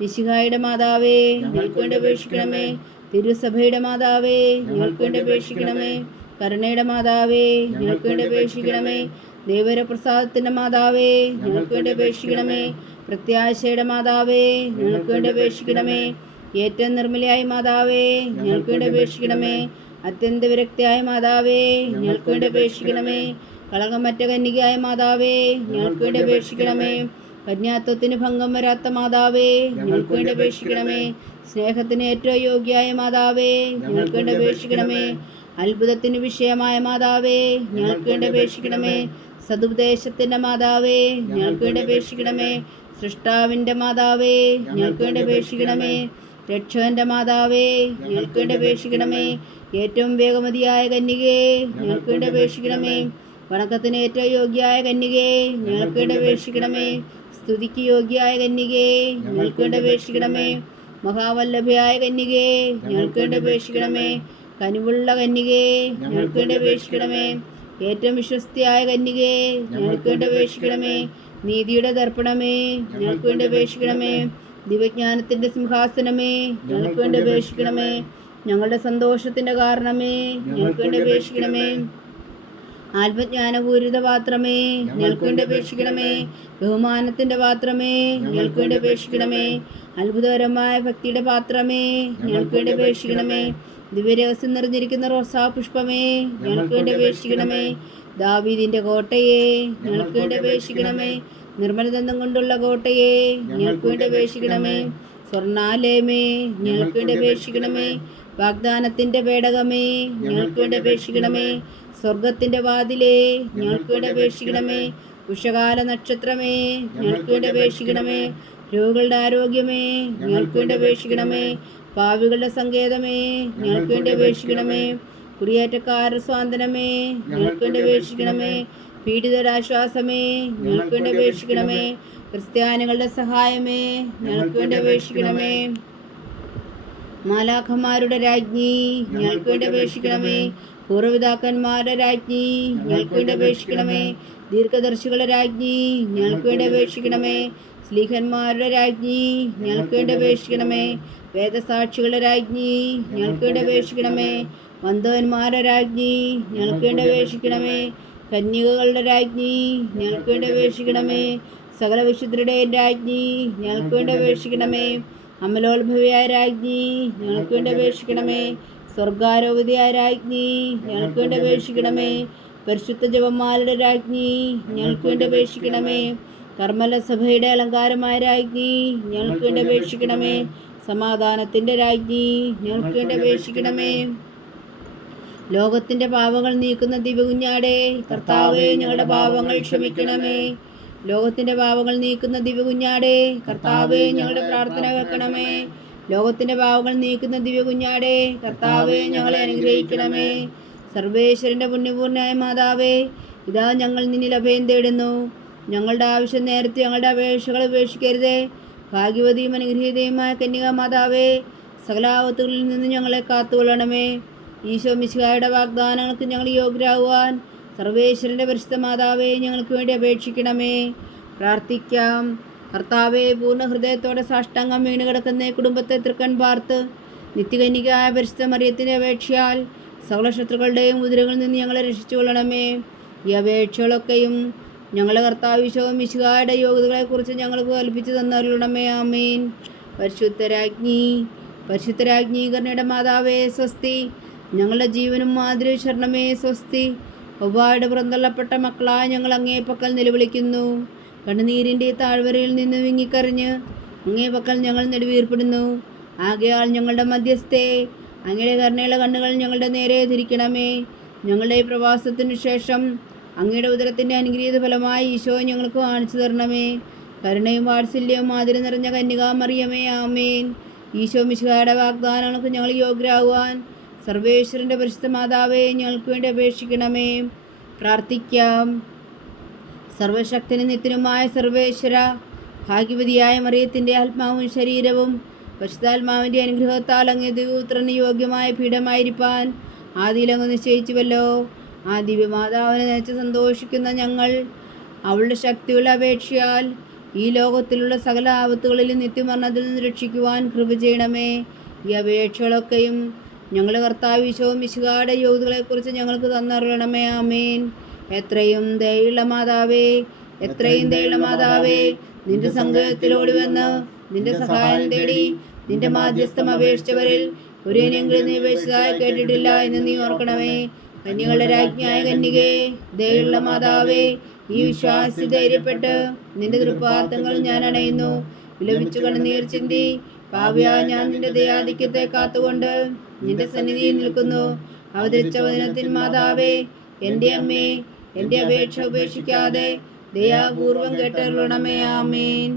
മിശിഹായുടെ മാതാവേ, ഞങ്ങൾക്ക് വേണ്ടി അപേക്ഷിക്കണമേ. തിരുസഭയുടെ മാതാവേ, ഞങ്ങൾക്ക് വേണ്ടി അപേക്ഷിക്കണമേ. കരുണയുടെ മാതാവേ, ഞങ്ങൾക്ക് വേണ്ടി അപേക്ഷിക്കണമേ. ദൈവപ്രസാദത്തിൻ്റെ മാതാവേ, ഞങ്ങൾക്ക് വേണ്ടി അപേക്ഷിക്കണമേ. പ്രത്യാശയുടെ മാതാവേ, ഞങ്ങൾക്ക് വേണ്ടി അപേക്ഷിക്കണമേ. ഏറ്റവും നിർമ്മലയായ മാതാവേ, ഞങ്ങൾക്ക് വേണ്ടി അപേക്ഷിക്കണമേ. അത്യന്ത വിരക്തിയായ മാതാവേ, ഞങ്ങൾക്ക് വേണ്ടി അപേക്ഷിക്കണമേ. കളങ്കമറ്റ കന്യകയായ മാതാവേ, ഞങ്ങൾക്ക് വേണ്ടി അപേക്ഷിക്കണമേ. കന്യാത്വത്തിന് ഭംഗം വരാത്ത മാതാവേ, ഞങ്ങൾക്ക് വേണ്ടി അപേക്ഷിക്കണമേ. സ്നേഹത്തിന് ഏറ്റവും യോഗ്യയായ മാതാവേ, ഞങ്ങൾക്ക് വേണ്ടി അപേക്ഷിക്കണമേ. അത്ഭുതത്തിന് വിഷയമായ മാതാവേ, ഞങ്ങൾക്ക് വേണ്ടി അപേക്ഷിക്കണമേ. സതുപദേശത്തിൻ്റെ മാതാവേ, ഞങ്ങൾക്ക് വേണ്ടി അപേക്ഷിക്കണമേ. സൃഷ്ടാവിൻ്റെ മാതാവേ, ഞങ്ങൾക്ക് വേണ്ടി അപേക്ഷിക്കണമേ. രക്ഷകൻ്റെ മാതാവേ, ഞങ്ങൾക്ക് വേണ്ടി അപേക്ഷിക്കണമേ. ഏറ്റവും വേഗമതിയായ കന്യകയെ, ഞങ്ങൾക്ക് വേണ്ടി അപേക്ഷിക്കണമേ. വണക്കത്തിന് ഏറ്റവും യോഗ്യയായ കന്യകയെ, ഞങ്ങൾക്ക് വേണ്ടി അപേക്ഷിക്കണമേ. സ്തുതിക്ക് യോഗ്യയായ കന്യകയെ, ഞങ്ങൾക്ക് വേണ്ടി അപേക്ഷിക്കണമേ. മഹാവല്ലഭയായ കന്യകയെ, ഞങ്ങൾക്ക് വേണ്ടി അപേക്ഷിക്കണമേ. കനിവുള്ള കന്യകയെ, ഞങ്ങൾക്ക് വേണ്ടി അപേക്ഷിക്കണമേ. ഏറ്റവും വിശ്വസ്തയായ കന്യകയെ, ഞങ്ങൾക്ക് വേണ്ടി അപേക്ഷിക്കണമേ. നീതിയുടെ ദർപ്പണമേ, ഞങ്ങൾക്ക് വേണ്ടി അപേക്ഷിക്കണമേ. ദിവ്യജ്ഞാനത്തിന്റെ സിംഹാസനമേ, ഞങ്ങൾക്ക് വേണ്ടി അപേക്ഷിക്കണമേ. ഞങ്ങളുടെ സന്തോഷത്തിന്റെ കാരണമേ, ഞങ്ങൾക്ക് വേണ്ടി അപേക്ഷിക്കണമേ. ആത്മജ്ഞാനപൂരിത പാത്രമേ, ഞങ്ങൾക്ക് വേണ്ടി അപേക്ഷിക്കണമേ. ബഹുമാനത്തിന്റെ പാത്രമേ, ഞങ്ങൾക്ക് വേണ്ടി അപേക്ഷിക്കണമേ. അത്ഭുതകരമായ ഭക്തിയുടെ പാത്രമേ, ഞങ്ങൾക്ക് വേണ്ടി അപേക്ഷിക്കണമേ. ദിവ്യരഹസ്യം നിറഞ്ഞിരിക്കുന്ന റോസാ പുഷ്പമേ, ഞങ്ങൾക്ക് വേണ്ടി അപേക്ഷിക്കണമേ. ദാവീദിന്റെ കോട്ടയെ, ഞങ്ങൾക്ക് വേണ്ടി അപേക്ഷിക്കണമേ. നിർമ്മലദന്തം കൊണ്ടുള്ള കോട്ടയെ, ഞങ്ങൾക്ക് വേണ്ടി അപേക്ഷിക്കണമേ. സ്വർണാലയമേ, ഞങ്ങൾക്ക് വേണ്ടി അപേക്ഷിക്കണമേ. വാഗ്ദാനത്തിന്റെ പേടകമേ, ഞങ്ങൾക്ക് വേണ്ടി അപേക്ഷിക്കണമേ. സ്വർഗത്തിന്റെ വാതിലേ, ഞങ്ങൾക്ക് വേണ്ടി അപേക്ഷിക്കണമേ. ഉഷകാല നക്ഷത്രമേ, ഞങ്ങൾക്ക് വേണ്ടി അപേക്ഷിക്കണമേ. രോഗികളുടെ ആരോഗ്യമേ, ഞങ്ങൾക്ക് വേണ്ടി അപേക്ഷിക്കണമേ. പാവികളുടെ സങ്കേതമേ, ഞങ്ങൾക്ക് വേണ്ടി അപേക്ഷിക്കണമേ. കുടിയേറ്റക്കാരുടെ സ്വാതന്ത്ര്യമേ, ഞങ്ങൾക്ക് വേണ്ടി അപേക്ഷിക്കണമേ. പീഡിതരുടെ ആശ്വാസമേ, ഞങ്ങൾക്ക് വേണ്ടി അപേക്ഷിക്കണമേ. ക്രിസ്ത്യാനികളുടെ സഹായമേ, ഞങ്ങൾക്ക് വേണ്ടി അപേക്ഷിക്കണമേ. മാലാഖമാരുടെ രാജ്ഞി, ഞങ്ങൾക്ക് വേണ്ടി അപേക്ഷിക്കണമേ. പൂർവ്വപിതാക്കന്മാരുടെ രാജ്ഞി, ഞങ്ങൾക്ക് വേണ്ടി അപേക്ഷിക്കണമേ. ദീർഘദർശികളുടെ രാജ്ഞി, ഞങ്ങൾക്ക് വേണ്ടി അപേക്ഷിക്കണമേ. സ്ലീഹന്മാരുടെ രാജ്ഞി, ഞങ്ങൾക്ക് വേണ്ടി അപേക്ഷിക്കണമേ. വേദസാക്ഷികളുടെ രാജ്ഞി, ഞങ്ങൾക്ക് വേണ്ടി അപേക്ഷിക്കണമേ. വന്ധവന്മാരുടെ രാജ്ഞി, ഞങ്ങൾക്ക് വേണ്ടി അപേക്ഷിക്കണമേ. കന്യകകളുടെ രാജ്ഞി, ഞങ്ങൾക്ക് വേണ്ടി അപേക്ഷിക്കണമേ. സകല വിശുദ്ധരുടെയും രാജ്ഞി, ഞങ്ങൾക്ക് വേണ്ടി അപേക്ഷിക്കണമേ. അമലോത്ഭവിയായ രാജ്ഞി, ഞങ്ങൾക്ക് വേണ്ടി അപേക്ഷിക്കണമേ. സ്വർഗാരോപതിയായ രാജ്ഞി, ഞങ്ങൾക്ക് വേണ്ടി അപേക്ഷിക്കണമേ. പരിശുദ്ധ ജപമാലയുടെ രാജ്ഞി, ഞങ്ങൾക്ക് വേണ്ടി അപേക്ഷിക്കണമേ. കർമ്മല സഭയുടെ അലങ്കാരമായ രാജ്ഞി, ഞങ്ങൾക്ക് വേണ്ടി അപേക്ഷിക്കണമേ. സമാധാനത്തിന്റെ രാജ്ഞി, ഞങ്ങൾക്ക് വേണ്ടി അപേക്ഷിക്കണമേ. ലോകത്തിന്റെ പാപങ്ങൾ നീക്കുന്ന ദിവ്യകുഞ്ഞാടേ, കർത്താവേ ഞങ്ങളുടെ പാപങ്ങൾ ക്ഷമിക്കണമേ. ലോകത്തിന്റെ പാപങ്ങൾ നീക്കുന്ന ദിവ്യകുഞ്ഞാടേ, കർത്താവേ ഞങ്ങളുടെ പ്രാർത്ഥന കേൾക്കണമേ. ലോകത്തിന്റെ പാപങ്ങൾ നീക്കുന്ന ദിവ്യകുഞ്ഞാടേ, കർത്താവേ ഞങ്ങളെ അനുഗ്രഹിക്കണമേ. സർവേശ്വരന്റെ പുണ്യപൂർണ്ണയായ മാതാവേ, ഇതാ ഞങ്ങൾ നിന്നിൽ അഭയം തേടുന്നു. ഞങ്ങളുടെ ആവശ്യം നേരത്തെ ഞങ്ങളുടെ അപേക്ഷകൾ ഉപേക്ഷിക്കരുതേ. ഭാഗ്യവതിയും അനുഗ്രഹീതയുമായ കന്യകാ മാതാവേ, സകലാപത്തുകളിൽ നിന്ന് ഞങ്ങളെ കാത്തുകൊള്ളണമേ. ഈശോ മിശിഹായുടെ വാഗ്ദാനങ്ങൾക്ക് ഞങ്ങൾ യോഗ്യരാകുവാൻ സർവേശ്വരൻ്റെ പരിശുദ്ധ മാതാവേ, ഞങ്ങൾക്ക് വേണ്ടി അപേക്ഷിക്കണമേ. പ്രാർത്ഥിക്കാം. കർത്താവെ, പൂർണ്ണ ഹൃദയത്തോടെ സാഷ്ടാംഗം വീണ് കിടക്കുന്ന കുടുംബത്തെ തൃക്കൺ പാർത്ത് നിത്യകന്യകയായ പരിശുദ്ധ മറിയത്തിൻ്റെ അപേക്ഷയാൽ സകല ശത്രുക്കളുടെയും ഉദരങ്ങളിൽ നിന്ന് ഞങ്ങളെ രക്ഷിച്ചുകൊള്ളണമേ. ഈ അപേക്ഷകളൊക്കെയും ഞങ്ങളുടെ കർത്താവ് ഈശോ മിശിഹായുടെ യോഗ്യതകളെക്കുറിച്ച് ഞങ്ങൾക്ക് കൽപ്പിച്ചു തന്നരുളണമേ. ആമേൻ. പരിശുദ്ധരാജ്ഞി കരുണയുടെ മാതാവേ സ്വസ്തി. ഞങ്ങളുടെ ജീവനും മാതിരി ശരണമേ സ്വസ്തി. ഒവ്വായുടെ പുറന്തള്ളപ്പെട്ട മക്കളായ ഞങ്ങൾ അങ്ങേ പക്കൽ നിലവിളിക്കുന്നു. കണ്ണുനീരിൻ്റെ താഴ്വരയിൽ നിന്ന് വിങ്ങിക്കറിഞ്ഞ് അങ്ങേ പക്കൽ ഞങ്ങൾ നെടുവീർപ്പെടുന്നു. ആകയാൽ ഞങ്ങളുടെ മധ്യസ്ഥേ, അങ്ങയുടെ കരുണയുള്ള കണ്ണുകൾ ഞങ്ങളുടെ നേരെ തിരിക്കണമേ. ഞങ്ങളുടെ ഈ പ്രവാസത്തിനു ശേഷം അങ്ങയുടെ ഉദരത്തിൻ്റെ അനുഗ്രഹീത ഫലമായി ഈശോയെ ഞങ്ങൾക്ക് കാണിച്ചു തരണമേ. കരുണയും വാത്സല്യവും മാതിരി നിറഞ്ഞ കന്യകാ മറിയമേ, ആമേൻ. ഈശോ മിശിഹായുടെ വാഗ്ദാനങ്ങൾക്ക് ഞങ്ങൾ യോഗ്യരാകുവാൻ സർവേശ്വരൻ്റെ പരിശുദ്ധ മാതാവേ, ഞങ്ങൾക്ക് വേണ്ടി അപേക്ഷിക്കണമേ. പ്രാർത്ഥിക്കാം. സർവശക്തനും നിത്യനുമായ സർവേശ്വര, ഭാഗ്യവതിയായ മറിയത്തിൻ്റെ ആത്മാവും ശരീരവും പരിശുദ്ധാത്മാവിൻ്റെ അനുഗ്രഹത്താൽ അങ്ങേ ദിവ്യപുത്രന് യോഗ്യമായ പീഠമായിരിക്കാൻ ആദിയിലങ്ങ് നിശ്ചയിച്ചുവല്ലോ. ആ ദിവ്യമാതാവിനെ നയിച്ച് സന്തോഷിക്കുന്ന ഞങ്ങൾ അവളുടെ ശക്തിയുള്ള അപേക്ഷയാൽ ഈ ലോകത്തിലുള്ള സകല ആപത്തുകളിലും നിത്യമരണത്തിൽ നിന്ന് രക്ഷിക്കുവാൻ കൃപ ചെയ്യണമേ. ഈ അപേക്ഷകളൊക്കെയും ഞങ്ങളുടെ കർത്താവ് ഈശോ മിശിഹായുടെ യോഗ്യതകളെക്കുറിച്ച് ഞങ്ങൾക്ക് തന്നറിയണമേ. ആമേൻ. എത്രയും ദയുള്ള മാതാവേ, നിന്റെ സങ്കേതത്തിലോടി വന്ന് നിന്റെ സഹായം തേടി നിന്റെ മാധ്യസ്ഥം അപേക്ഷിച്ചവരിൽ ഒരുവനെങ്കിലും നീ അപേക്ഷിച്ചതായി കേട്ടിട്ടില്ല എന്ന് നീ ഓർക്കണമേ. കന്യകളുടെ രാജ്ഞിയായ കന്യകേ, ദയുള്ള മാതാവേ, ഈ വിശ്വാസി ധൈര്യപ്പെട്ട് നിന്റെ തൃപ്പാദങ്ങൾ ഞാൻ അണയുന്നു. വിലപിച്ചു കണ്ണുനീർ ചിന്തി പാപിയായ ഞാൻ നിന്റെ ദയാധിക്യത്തെ കാത്തുകൊണ്ട് നിന്റെ സന്നിധിയിൽ നിൽക്കുന്നു. അവതരിച്ച വചനത്തിൻ മാതാവേ, എൻ്റെ അമ്മേ, എൻ്റെ അപേക്ഷ ഉപേക്ഷിക്കാതെ ദയാപൂർവം കേട്ടരുളണമേ. ആമേൻ.